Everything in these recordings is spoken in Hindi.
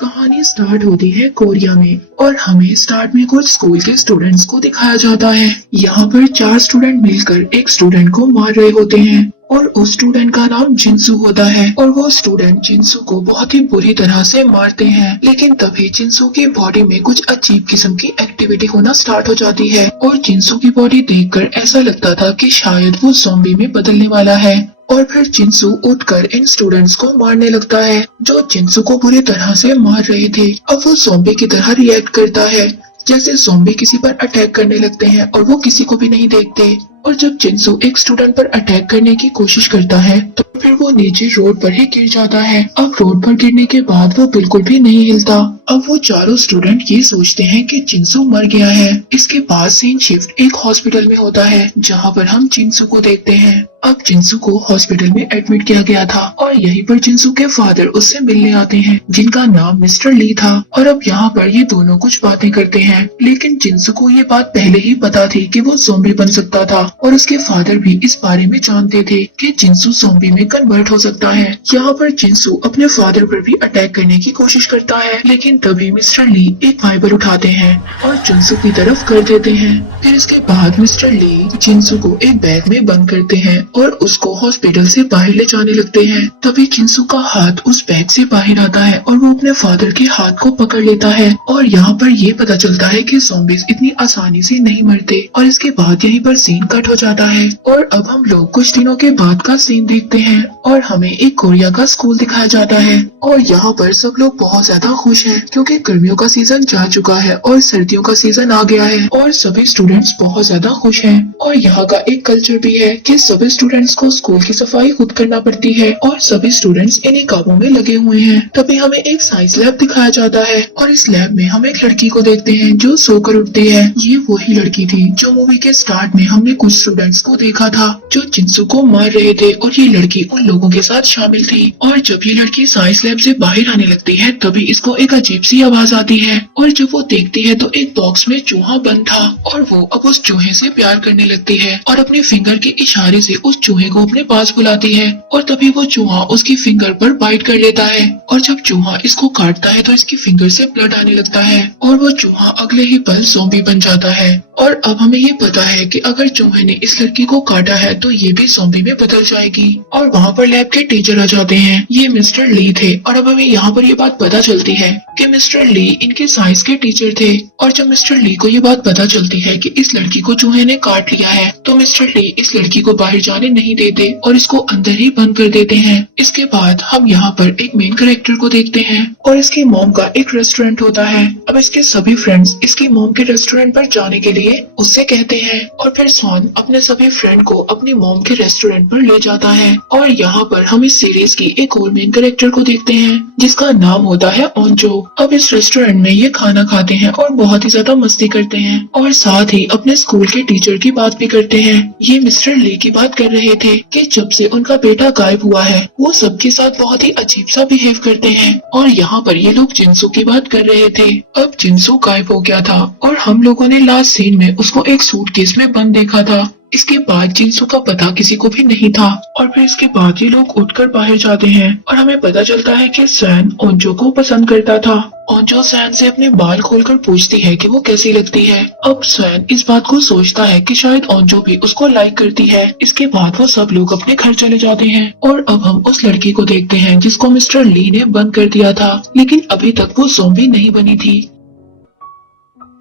कहानी स्टार्ट होती है कोरिया में और हमें स्टार्ट में कुछ स्कूल के स्टूडेंट्स को दिखाया जाता है। यहाँ पर 4 स्टूडेंट मिलकर एक स्टूडेंट को मार रहे होते हैं और उस स्टूडेंट का नाम जिनसू होता है और वो स्टूडेंट जिनसू को बहुत ही बुरी तरह से मारते हैं। लेकिन तभी जिनसू की बॉडी में कुछ अजीब किस्म की एक्टिविटी होना स्टार्ट हो जाती है और जिनसू की बॉडी देखकर ऐसा लगता था कि शायद वो ज़ॉम्बी में बदलने वाला है। और फिर जिनसू उठकर इन स्टूडेंट्स को मारने लगता है जो जिनसू को बुरी तरह से मार रहे थे। अब वो ज़ॉम्बी की तरह रिएक्ट करता है, जैसे ज़ॉम्बी किसी पर अटैक करने लगते हैं और वो किसी को भी नहीं देखते। और जब जिनसू एक स्टूडेंट पर अटैक करने की कोशिश करता है तो फिर वो नीचे रोड पर ही गिर जाता है। अब रोड पर गिरने के बाद वो बिल्कुल भी नहीं हिलता। अब वो चारों स्टूडेंट ये सोचते हैं कि जिनसू मर गया है। इसके बाद सीन शिफ्ट एक हॉस्पिटल में होता है जहाँ पर हम जिनसू को देखते हैं। अब जिनसू को हॉस्पिटल में एडमिट किया गया था और यहीं पर जिनसू के फादर उससे मिलने आते हैं जिनका नाम मिस्टर ली था। और अब यहाँ पर ये दोनों कुछ बातें करते हैं, लेकिन जिनसू को ये बात पहले ही पता थी कि वो ज़ॉम्बी बन सकता था और उसके फादर भी इस बारे में जानते थे कि जिनसू ज़ॉम्बी में कन्वर्ट हो सकता है। यहाँ पर जिनसू अपने फादर पर भी अटैक करने की कोशिश करता है, लेकिन तभी मिस्टर ली एक फाइबर उठाते हैं और जिनसू की तरफ कर देते हैं। फिर इसके बाद मिस्टर ली जिनसू को एक बैग में बंद करते हैं और उसको हॉस्पिटल से बाहर ले जाने लगते हैं। तभी जिनसू का हाथ उस बैग से बाहर आता है और वो अपने फादर के हाथ को पकड़ लेता है। और यहाँ पर ये पता चलता है कि ज़ॉम्बीज़ इतनी आसानी से नहीं मरते। और इसके बाद यहीं पर सीन कट हो जाता है और अब हम लोग कुछ दिनों के बाद का सीन देखते हैं और हमें एक कोरिया का स्कूल दिखाया जाता है। और यहाँ पर सब लोग बहुत ज्यादा खुश हैं क्योंकि गर्मियों का सीजन जा चुका है और सर्दियों का सीजन आ गया है और सभी स्टूडेंट्स बहुत ज्यादा खुश हैं। और यहाँ का एक कल्चर भी है कि सभी स्टूडेंट्स को स्कूल की सफाई खुद करना पड़ती है और सभी स्टूडेंट्स इन्हीं कामों में लगे हुए हैं। तभी हमें एक साइंस लैब दिखाया जाता है और इस लैब में हम एक लड़की को देखते हैं जो सोकर उठती है। ये वही लड़की थी जो मूवी के स्टार्ट में हमने कुछ स्टूडेंट्स को देखा था जो जिनसू को मार रहे थे और ये लड़की उन लोगों के साथ शामिल थी। और जब ये लड़की साइंस लैब से बाहर आने लगती है तभी इसको एक अजीब सी आवाज आती है और जब वो देखती है तो एक बॉक्स में चूहा बंद था और वो अब उस चूहे से प्यार करने लगती है और अपने फिंगर के इशारे से उस चूहे को अपने पास बुलाती है। और तभी वो चूहा उसकी फिंगर पर बाइट कर लेता है और जब चूहा इसको काटता है तो इसकी फिंगर से ब्लड आने लगता है और वो चूहा अगले ही पल ज़ॉम्बी बन जाता है। और अब हमें ये पता है कि अगर चूहे ने इस लड़की को काटा है तो ये भी ज़ॉम्बी में बदल जाएगी। और वहाँ पर लैब के टीचर आ जाते हैं, ये मिस्टर ली थे। और अब हमें यहाँ पर ये बात पता चलती है कि मिस्टर ली इनके साइंस के टीचर थे। और जब मिस्टर ली को ये बात पता चलती है कि इस लड़की को चूहे ने काट लिया है तो मिस्टर ली इस लड़की को बाहर जाने नहीं देते और इसको अंदर ही बंद कर देते हैं। इसके बाद हम यहाँ पर एक मेन कैरेक्टर को देखते हैं और इसकी मॉम का एक रेस्टोरेंट होता है। अब इसके सभी फ्रेंड्स इसकी मॉम के रेस्टोरेंट पर जाने के लिए उससे कहते हैं और फिर स्वान अपने सभी फ्रेंड को अपनी मॉम के रेस्टोरेंट पर ले जाता है। और यहाँ पर हम इस सीरीज की एक और मेन कैरेक्टर को देखते हैं जिसका नाम होता है ओंजो। अब इस रेस्टोरेंट में ये खाना खाते हैं और बहुत ही ज्यादा मस्ती करते हैं और साथ ही अपने स्कूल के टीचर की बात भी करते हैं। ये मिस्टर ली की बात कर रहे थे कि जब से उनका बेटा गायब हुआ है वो सबके साथ बहुत ही अजीब सा बिहेव करते हैं। और यहाँ पर ये लोग जिनसू की बात कर रहे थे। अब जिनसू गायब हो गया था और हम लोगों ने लास्ट सीन में उसको एक सूटकेस में बंद देखा था। इसके बाद जिनसू का पता किसी को भी नहीं था। और फिर इसके बाद ये लोग उठकर बाहर जाते हैं और हमें पता चलता है कि सैन ओंजो को पसंद करता था। ओंजो सैन से अपने बाल खोलकर पूछती है कि वो कैसी लगती है। अब सैन इस बात को सोचता है कि शायद ओंजो भी उसको लाइक करती है। इसके बाद वो सब लोग अपने घर चले जाते हैं और अब हम उस लड़की को देखते हैं जिसको मिस्टर ली ने बंद कर दिया था, लेकिन अभी तक वो ज़ॉम्बी नहीं बनी थी।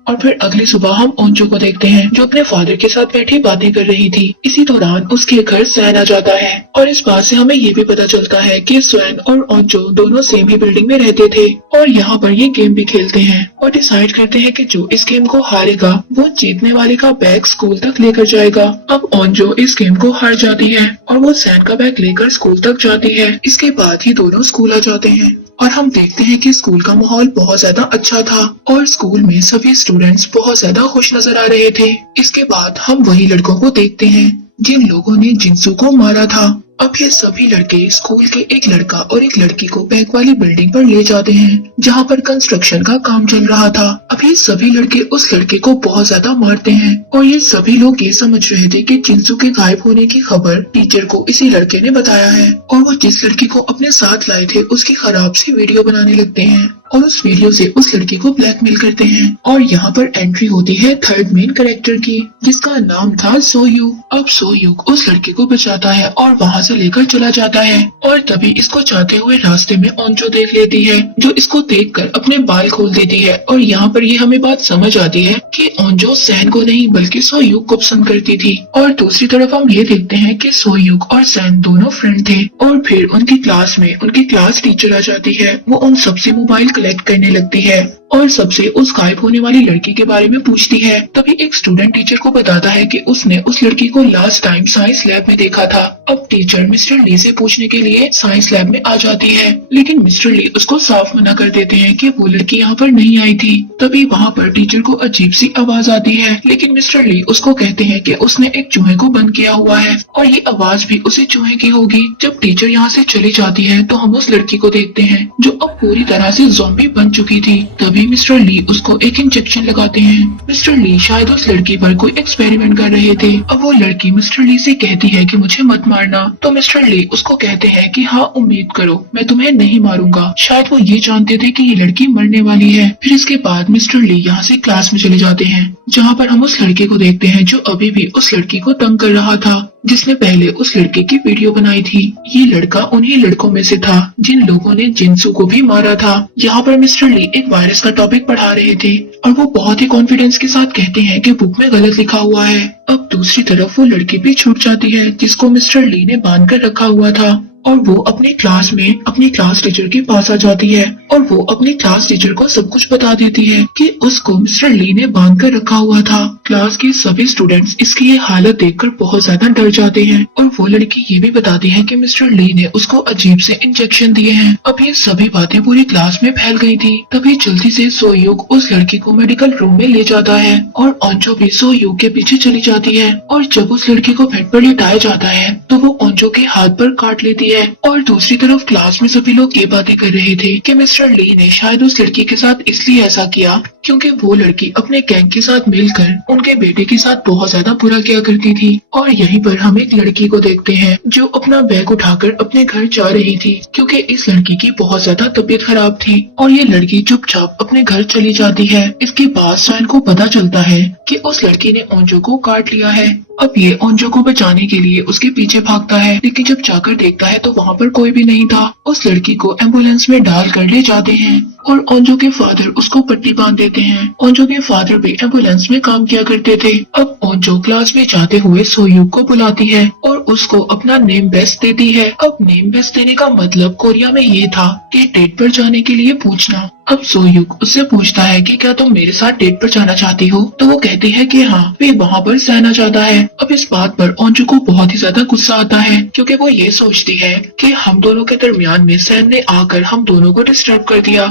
और फिर अगली सुबह हम ओंजो को देखते हैं जो अपने फादर के साथ बैठी बातें कर रही थी। इसी दौरान उसके घर सैन आ जाता है और इस बात से हमें ये भी पता चलता है कि सैन और ओंजो दोनों सेम ही बिल्डिंग में रहते थे और यहाँ पर ये गेम भी खेलते हैं और डिसाइड करते हैं कि जो इस गेम को हारेगा वो जीतने वाले का बैग स्कूल तक लेकर जाएगा। अब ओंजो इस गेम को हार जाती है और वो सैन का बैग लेकर स्कूल तक जाती है। इसके बाद ही दोनों स्कूल आ जाते हैं और हम देखते हैं कि स्कूल का माहौल बहुत ज्यादा अच्छा था और स्कूल में सभी स्टूडेंट्स बहुत ज्यादा खुश नजर आ रहे थे। इसके बाद हम वही लड़कों को देखते हैं जिन लोगों ने जिनसू को मारा था। अब ये सभी लड़के स्कूल के एक लड़का और एक लड़की को बैग वाली बिल्डिंग पर ले जाते हैं जहाँ पर कंस्ट्रक्शन का काम चल रहा था। अब ये सभी लड़के उस लड़के को बहुत ज्यादा मारते हैं और ये सभी लोग ये समझ रहे थे कि जिनसू के गायब होने की खबर टीचर को इसी लड़के ने बताया है और वो जिस लड़की को अपने साथ लाए थे उसकी खराब सी वीडियो बनाने लगते हैं। और उस वीडियो से उस लड़की को ब्लैकमेल करते हैं। और यहाँ पर एंट्री होती है थर्ड मेन कैरेक्टर की, जिसका नाम था सोयूक। अब सोयूक उस लड़की को बचाता है और वहाँ से लेकर चला जाता है। और तभी इसको जाते हुए रास्ते में ओंजो देख लेती है, जो इसको देखकर अपने बाल खोल देती है। और यहाँ पर ये हमें बात समझ आती है कि ओंजो सैन को नहीं बल्कि सोयूक को पसंद करती थी। और दूसरी तरफ हम ये देखते हैं कि सोयूक और सैन दोनों फ्रेंड थे। और फिर उनकी क्लास में उनकी क्लास टीचर आ जाती है। वो उन सबसे मोबाइल कलेक्ट करने लगती है और सबसे उस गायब होने वाली लड़की के बारे में पूछती है। तभी एक स्टूडेंट टीचर को बताता है कि उसने उस लड़की को लास्ट टाइम साइंस लैब में देखा था। अब टीचर मिस्टर ली से पूछने के लिए साइंस लैब में आ जाती है, लेकिन मिस्टर ली उसको साफ मना कर देते हैं कि वो लड़की यहाँ पर नहीं आई थी। तभी वहाँ पर टीचर को अजीब सी आवाज आती है, लेकिन मिस्टर ली उसको कहते हैं कि उसने एक चूहे को बंद किया हुआ है और ये आवाज भी उसी चूहे की होगी। जब टीचर यहाँ से चली जाती है तो हम उस लड़की को देखते हैं जो अब पूरी तरह से ज़ॉम्बी बन चुकी थी। तभी मिस्टर ली उसको एक इंजेक्शन लगाते हैं। मिस्टर ली शायद उस लड़की पर कोई एक्सपेरिमेंट कर रहे थे। अब वो लड़की मिस्टर ली से कहती है कि मुझे मत मारना, तो मिस्टर ली उसको कहते हैं कि हाँ उम्मीद करो, मैं तुम्हें नहीं मारूंगा। शायद वो ये जानते थे कि ये लड़की मरने वाली है। फिर इसके बाद मिस्टर ली यहाँ से क्लास में चले जाते हैं, जहाँ पर हम उस लड़के को देखते हैं जो अभी भी उस लड़की को तंग कर रहा था, जिसने पहले उस लड़के की वीडियो बनाई थी। ये लड़का उन्हीं लड़कों में से था जिन लोगों ने जिनसू को भी मारा था। यहाँ पर मिस्टर ली एक वायरस का टॉपिक पढ़ा रहे थे और वो बहुत ही कॉन्फिडेंस के साथ कहते हैं कि बुक में गलत लिखा हुआ है। अब दूसरी तरफ वो लड़की भी छूट जाती है जिसको मिस्टर ली ने बांध कर रखा हुआ था, और वो अपनी क्लास में अपनी क्लास टीचर के पास आ जाती है और वो अपनी क्लास टीचर को सब कुछ बता देती है कि उसको मिस्टर ली ने बांध कर रखा हुआ था। क्लास के सभी स्टूडेंट्स इसकी ये हालत देखकर बहुत ज्यादा डर जाते हैं और वो लड़की ये भी बताती है कि मिस्टर ली ने उसको अजीब से इंजेक्शन दिए हैं। अब ये सभी बातें पूरी क्लास में फैल गई थी। तभी जल्दी से सोयूक उस लड़की को मेडिकल रूम में ले जाता है और ओंजो भी सोयूक के पीछे चली जाती है। और जब उस लड़की को बेड पर लिटाया जाता है तो वो ओंजो के हाथ पर काट लेती है। और दूसरी तरफ क्लास में सभी लोग ये बातें कर रहे थे कि मिस्टर ली ने शायद उस लड़की के साथ इसलिए ऐसा किया क्योंकि वो लड़की अपने गैंग के साथ मिलकर उनके बेटे के साथ बहुत ज्यादा बुरा किया करती थी। और यहीं पर हम एक लड़की को देखते हैं जो अपना बैग उठाकर अपने घर जा रही थी क्योंकि इस लड़की की बहुत ज्यादा तबीयत खराब थी। और ये लड़की चुपचाप अपने घर चली जाती है। इसके बाद सैन को पता चलता है कि उस लड़की ने ओंजो को काट लिया है। अब ये ओंजो को बचाने के लिए उसके पीछे भागता है, लेकिन जब जाकर देखता है तो वहाँ पर कोई भी नहीं था। उस लड़की को एम्बुलेंस में डाल कर ले जाते हैं और ओंजो के फादर उसको पट्टी बांध देते हैं। ओंजो के फादर भी एम्बुलेंस में काम किया करते थे। अब ओंजो क्लास में जाते हुए सोयूक को बुलाती है और उसको अपना नेम बेस्ट देती है। अब नेम बेस्ट देने का मतलब कोरिया में ये था कि डेट पर जाने के लिए पूछना। अब सोयूक उससे पूछता है कि क्या तुम मेरे साथ डेट पर जाना चाहती हो, तो वो कहती है कि हाँ। फिर वहाँ पर सैन आ जाता है। अब इस बात पर ओंजो को बहुत ही ज्यादा गुस्सा आता है क्योंकि वो ये सोचती है कि हम दोनों के दरमियान में सैन ने आकर हम दोनों को डिस्टर्ब कर दिया।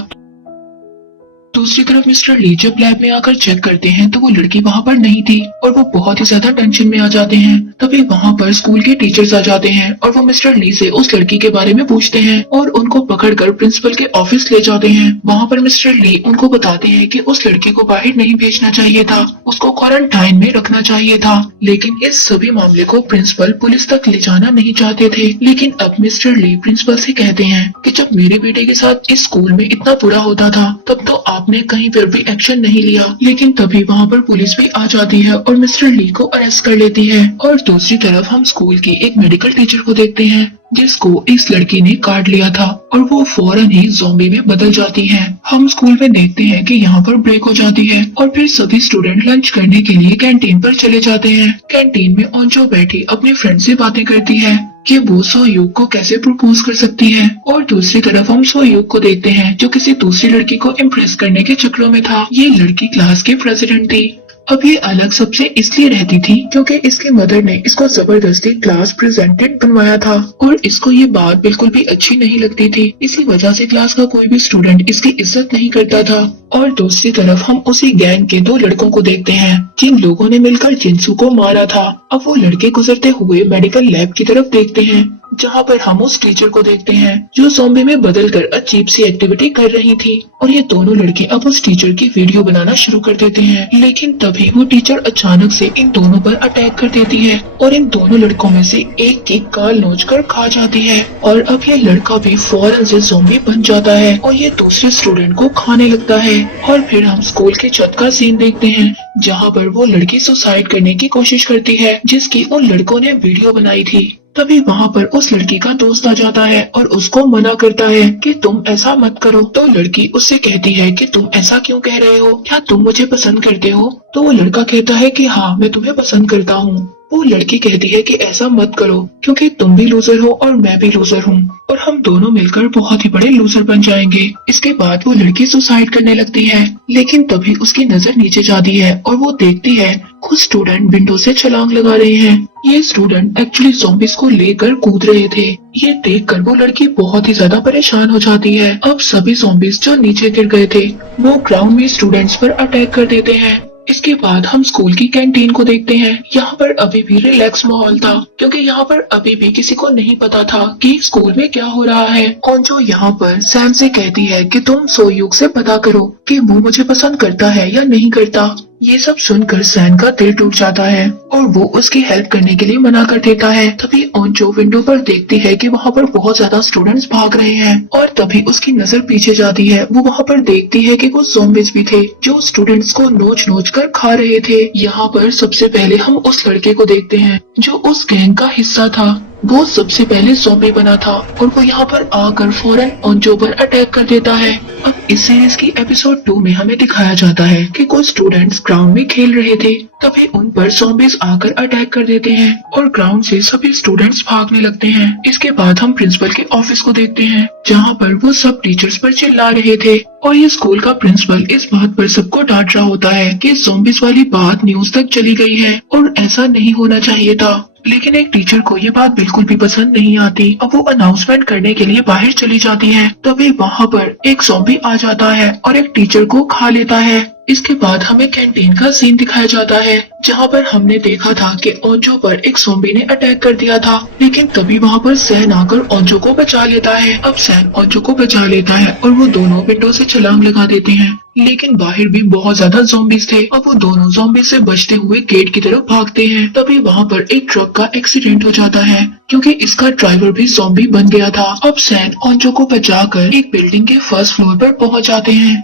दूसरी तरफ मिस्टर ली जब लैब में आकर चेक करते हैं तो वो लड़की वहाँ पर नहीं थी और वो बहुत ही ज्यादा टेंशन में आ जाते हैं। तभी वहाँ पर स्कूल के टीचर्स आ जाते हैं और वो मिस्टर ली से उस लड़की के बारे में पूछते हैं और उनको पकड़कर प्रिंसिपल के ऑफिस ले जाते हैं। वहाँ पर मिस्टर ली उनको बताते हैं कि उस लड़की को बाहर नहीं भेजना चाहिए था, उसको क्वारंटाइन में रखना चाहिए था। लेकिन इस सभी मामले को प्रिंसिपल पुलिस तक ले जाना नहीं चाहते थे। लेकिन अब मिस्टर ली प्रिंसिपल से कहते हैं कि जब मेरे बेटे के साथ इस स्कूल में इतना बुरा होता था तब तो आपने कहीं पर भी एक्शन नहीं लिया। लेकिन तभी वहाँ पर पुलिस भी आ जाती है और मिस्टर ली को अरेस्ट कर लेती है। और दूसरी तरफ हम स्कूल की एक मेडिकल टीचर को देखते हैं जिसको इस लड़की ने काट लिया था और वो फौरन ही ज़ॉम्बी में बदल जाती है। हम स्कूल में देखते हैं कि यहाँ पर ब्रेक हो जाती है और फिर सभी स्टूडेंट लंच करने के लिए कैंटीन पर चले जाते हैं। कैंटीन में ओंजो बैठी अपने फ्रेंड से बातें करती है कि वो सोयूक को कैसे प्रपोज कर सकती है। और दूसरी तरफ हम सोयूक को देखते हैं जो किसी दूसरी लड़की को इम्प्रेस करने के चक्रों में था। ये लड़की क्लास के प्रेसिडेंट थी। अब ये अलग सबसे इसलिए रहती थी क्योंकि इसकी मदर ने इसको जबरदस्ती क्लास प्रेसिडेंट बनवाया था और इसको ये बात बिल्कुल भी अच्छी नहीं लगती थी। इसी वजह से क्लास का कोई भी स्टूडेंट इसकी इज्जत नहीं करता था। और दूसरी तरफ हम उसी गैंग के 2 लड़कों को देखते हैं जिन लोगों ने मिलकर जिनसू को मारा था। अब वो लड़के गुजरते हुए मेडिकल लैब की तरफ देखते हैं जहाँ पर हम उस टीचर को देखते हैं जो ज़ॉम्बी में बदलकर अजीब सी एक्टिविटी कर रही थी। और ये दोनों लड़के अब उस टीचर की वीडियो बनाना शुरू कर देते हैं। लेकिन तभी वो टीचर अचानक से इन दोनों पर अटैक कर देती है और इन दोनों लड़कों में से एक की गाल नोचकर खा जाती है। और अब ये लड़का भी फौरन से ज़ॉम्बी बन जाता है और ये दूसरे स्टूडेंट को खाने लगता है। और फिर हम स्कूल के छत का सीन देखते हैं जहाँ पर वो लड़की सुसाइड करने की कोशिश करती है जिसकी उन लड़कों ने वीडियो बनाई थी। तभी वहाँ पर उस लड़की का दोस्त आ जाता है और उसको मना करता है कि तुम ऐसा मत करो। तो लड़की उससे कहती है कि तुम ऐसा क्यों कह रहे हो, क्या तुम मुझे पसंद करते हो? तो वो लड़का कहता है कि हाँ, मैं तुम्हें पसंद करता हूँ। वो लड़की कहती है कि ऐसा मत करो क्योंकि तुम भी लूजर हो और मैं भी लूजर हूँ और हम दोनों मिलकर बहुत ही बड़े लूजर बन जाएंगे। इसके बाद वो लड़की सुसाइड करने लगती है लेकिन तभी उसकी नजर नीचे जाती है और वो देखती है कुछ स्टूडेंट विंडो से छलांग लगा रहे हैं। ये स्टूडेंट एक्चुअली ज़ॉम्बीज को लेकर कूद रहे थे। ये देखकर वो लड़की बहुत ही ज्यादा परेशान हो जाती है। अब सभी ज़ॉम्बीज जो नीचे गिर गए थे वो ग्राउंड में स्टूडेंट्स पर अटैक कर देते हैं। इसके बाद हम स्कूल की कैंटीन को देखते हैं। यहाँ पर अभी भी रिलैक्स माहौल था क्योंकि यहाँ पर अभी भी किसी को नहीं पता था कि स्कूल में क्या हो रहा है। और जो यहाँ पर सैम से कहती है कि तुम सोयुग से पता करो कि वो मुझे पसंद करता है या नहीं करता। ये सब सुनकर सैन का दिल टूट जाता है और वो उसकी हेल्प करने के लिए मना कर देता है। तभी ओंजो विंडो पर देखती है कि वहाँ पर बहुत ज्यादा स्टूडेंट्स भाग रहे हैं और तभी उसकी नजर पीछे जाती है। वो वहाँ पर देखती है कि वो ज़ॉम्बीज भी थे जो स्टूडेंट्स को नोच नोच कर खा रहे थे। यहाँ पर सबसे पहले हम उस लड़के को देखते हैं जो उस गैंग का हिस्सा था। वो सबसे पहले ज़ॉम्बी बना था और वो यहाँ पर आकर फौरन ओंजो पर अटैक कर देता है। अब इस सीरीज की एपिसोड 2 में हमें दिखाया जाता है कि कुछ स्टूडेंट्स ग्राउंड में खेल रहे थे तभी उन पर ज़ॉम्बीज आकर अटैक कर देते हैं और ग्राउंड से सभी स्टूडेंट्स भागने लगते हैं। इसके बाद हम प्रिंसिपल के ऑफिस को देखते हैं जहाँ पर वो सब टीचर्स पर चिल्ला रहे थे और ये स्कूल का प्रिंसिपल इस बात पर सबको डांट रहा होता है कि ज़ॉम्बीज वाली बात न्यूज तक चली गई है और ऐसा नहीं होना चाहिए था। लेकिन एक टीचर को ये बात बिल्कुल भी पसंद नहीं आती। अब वो अनाउंसमेंट करने के लिए बाहर चली जाती है तभी वहाँ पर एक ज़ॉम्बी आ जाता है और एक टीचर को खा लेता है। इसके बाद हमें कैंटीन का सीन दिखाया जाता है जहाँ पर हमने देखा था कि ओंजो पर एक ज़ॉम्बी ने अटैक कर दिया था लेकिन तभी वहाँ पर सैन आकर ओंजो को बचा लेता है। अब सैन ओंजो को बचा लेता है और वो दोनों विंडो से छलांग लगा देते हैं लेकिन बाहर भी बहुत ज्यादा ज़ॉम्बीज थे। अब वो दोनों ज़ॉम्बी से बचते हुए गेट की तरफ भागते हैं तभी वहाँ पर एक ट्रक का एक्सीडेंट हो जाता है क्योंकि इसका ड्राइवर भी ज़ॉम्बी बन गया था। अब सैन ओंजो को बचाकर एक बिल्डिंग के फर्स्ट फ्लोर पर पहुँच जाते हैं।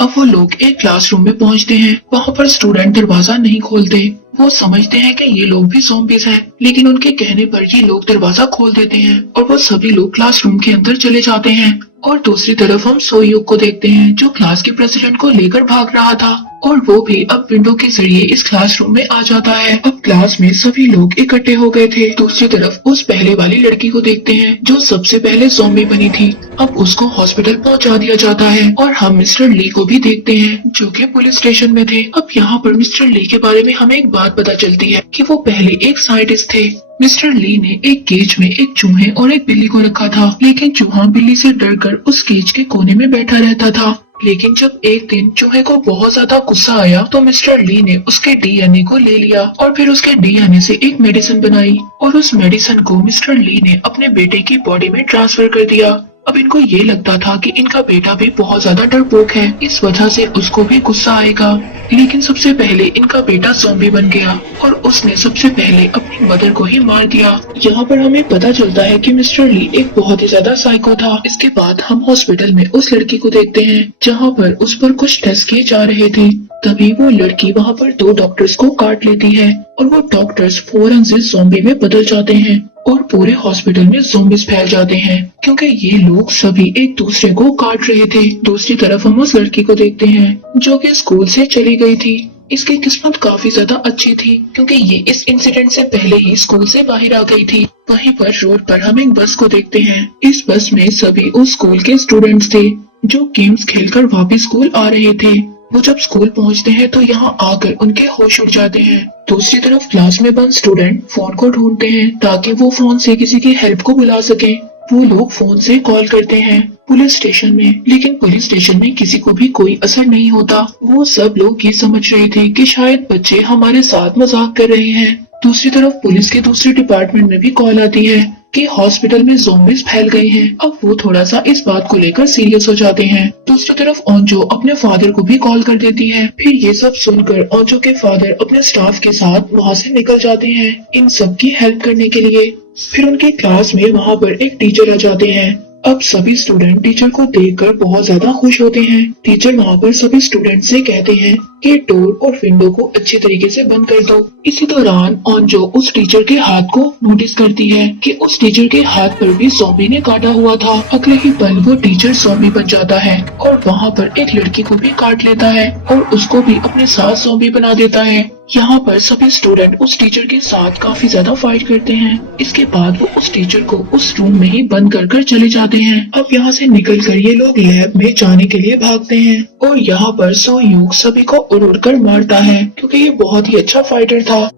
अब वो लोग एक क्लासरूम में पहुंचते हैं। वहाँ पर स्टूडेंट दरवाजा नहीं खोलते। वो समझते हैं कि ये लोग भी ज़ॉम्बीज हैं लेकिन उनके कहने पर ये लोग दरवाजा खोल देते हैं और वो सभी लोग क्लासरूम के अंदर चले जाते हैं। और दूसरी तरफ हम सोयुग को देखते हैं जो क्लास के प्रेसिडेंट को लेकर भाग रहा था और वो भी अब विंडो के जरिए इस क्लासरूम में आ जाता है। अब क्लास में सभी लोग इकट्ठे हो गए थे। दूसरी तरफ उस पहले वाली लड़की को देखते हैं जो सबसे पहले ज़ॉम्बी बनी थी। अब उसको हॉस्पिटल पहुंचा दिया जाता है और हम मिस्टर ली को भी देखते हैं जो कि पुलिस स्टेशन में थे। अब यहाँ पर मिस्टर ली के बारे में हमें एक बात पता चलती है कि वो पहले एक साइंटिस्ट थे। मिस्टर ली ने एक केज में एक चूहे और एक बिल्ली को रखा था लेकिन चूहा बिल्ली से डरकर उस केज के कोने में बैठा रहता था। लेकिन जब एक दिन चूहे को बहुत ज्यादा गुस्सा आया तो मिस्टर ली ने उसके डीएनए को ले लिया और फिर उसके डीएनए से एक मेडिसिन बनाई और उस मेडिसिन को मिस्टर ली ने अपने बेटे की बॉडी में ट्रांसफर कर दिया। अब इनको ये लगता था कि इनका बेटा भी बहुत ज्यादा डरपोक है, इस वजह से उसको भी गुस्सा आएगा। लेकिन सबसे पहले इनका बेटा ज़ॉम्बी बन गया और उसने सबसे पहले अपनी मदर को ही मार दिया। यहाँ पर हमें पता चलता है कि मिस्टर ली एक बहुत ही ज्यादा साइको था। इसके बाद हम हॉस्पिटल में उस लड़की को देखते हैं जहाँ पर उस पर कुछ टेस्ट किए जा रहे थे। तभी वो लड़की वहाँ पर 2 डॉक्टर्स को काट लेती है और वो डॉक्टर्स फौरन से ज़ॉम्बी में बदल जाते हैं और पूरे हॉस्पिटल में ज़ॉम्बीज फैल जाते हैं क्योंकि ये लोग सभी एक दूसरे को काट रहे थे। दूसरी तरफ हम उस लड़की को देखते हैं जो कि स्कूल से चली गई थी। इसकी किस्मत काफी ज्यादा अच्छी थी क्योंकि ये इस इंसिडेंट से पहले ही स्कूल से बाहर आ गई थी। वहीं पर रोड पर हम एक बस को देखते हैं। इस बस में सभी उस स्कूल के स्टूडेंट्स थे जो गेम्स खेलकर वापस स्कूल आ रहे थे। वो जब स्कूल पहुंचते हैं तो यहाँ आकर उनके होश उड़ जाते हैं। दूसरी तरफ क्लास में बंद स्टूडेंट फोन को ढूंढते हैं ताकि वो फोन से किसी की हेल्प को बुला सके। वो लोग फोन से कॉल करते हैं पुलिस स्टेशन में, लेकिन पुलिस स्टेशन में किसी को भी कोई असर नहीं होता। वो सब लोग ये समझ रहे थे कि शायद बच्चे हमारे साथ मजाक कर रहे हैं। दूसरी तरफ पुलिस के दूसरे डिपार्टमेंट में भी कॉल आती है कि हॉस्पिटल में ज़ॉम्बीज फैल गए हैं। अब वो थोड़ा सा इस बात को लेकर सीरियस हो जाते हैं। दूसरी तरफ ओंजो अपने फादर को भी कॉल कर देती है। फिर ये सब सुनकर ओंजो के फादर अपने स्टाफ के साथ वहाँ से निकल जाते हैं इन सब की हेल्प करने के लिए। फिर उनकी क्लास में वहाँ पर एक टीचर आ जाते हैं। अब सभी स्टूडेंट टीचर को देखकर बहुत ज्यादा खुश होते हैं। टीचर वहाँ पर सभी स्टूडेंट से कहते हैं कि डोर और विंडो को अच्छी तरीके से बंद कर दो। इसी दौरान ओंजो उस टीचर के हाथ को नोटिस करती है कि उस टीचर के हाथ पर भी ज़ॉम्बी ने काटा हुआ था। अगले ही पल वो टीचर ज़ॉम्बी बन जाता है और वहाँ पर एक लड़की को भी काट लेता है और उसको भी अपने साथ ज़ॉम्बी बना देता है। यहाँ पर सभी स्टूडेंट उस टीचर के साथ काफी ज्यादा फाइट करते हैं। इसके बाद वो उस टीचर को उस रूम में ही बंद कर चले जाते हैं। अब यहाँ से निकलकर ये लोग लैब में जाने के लिए भागते हैं और यहाँ पर सो यूक सभी को उड़ कर मारता है क्योंकि ये बहुत ही अच्छा फाइटर था।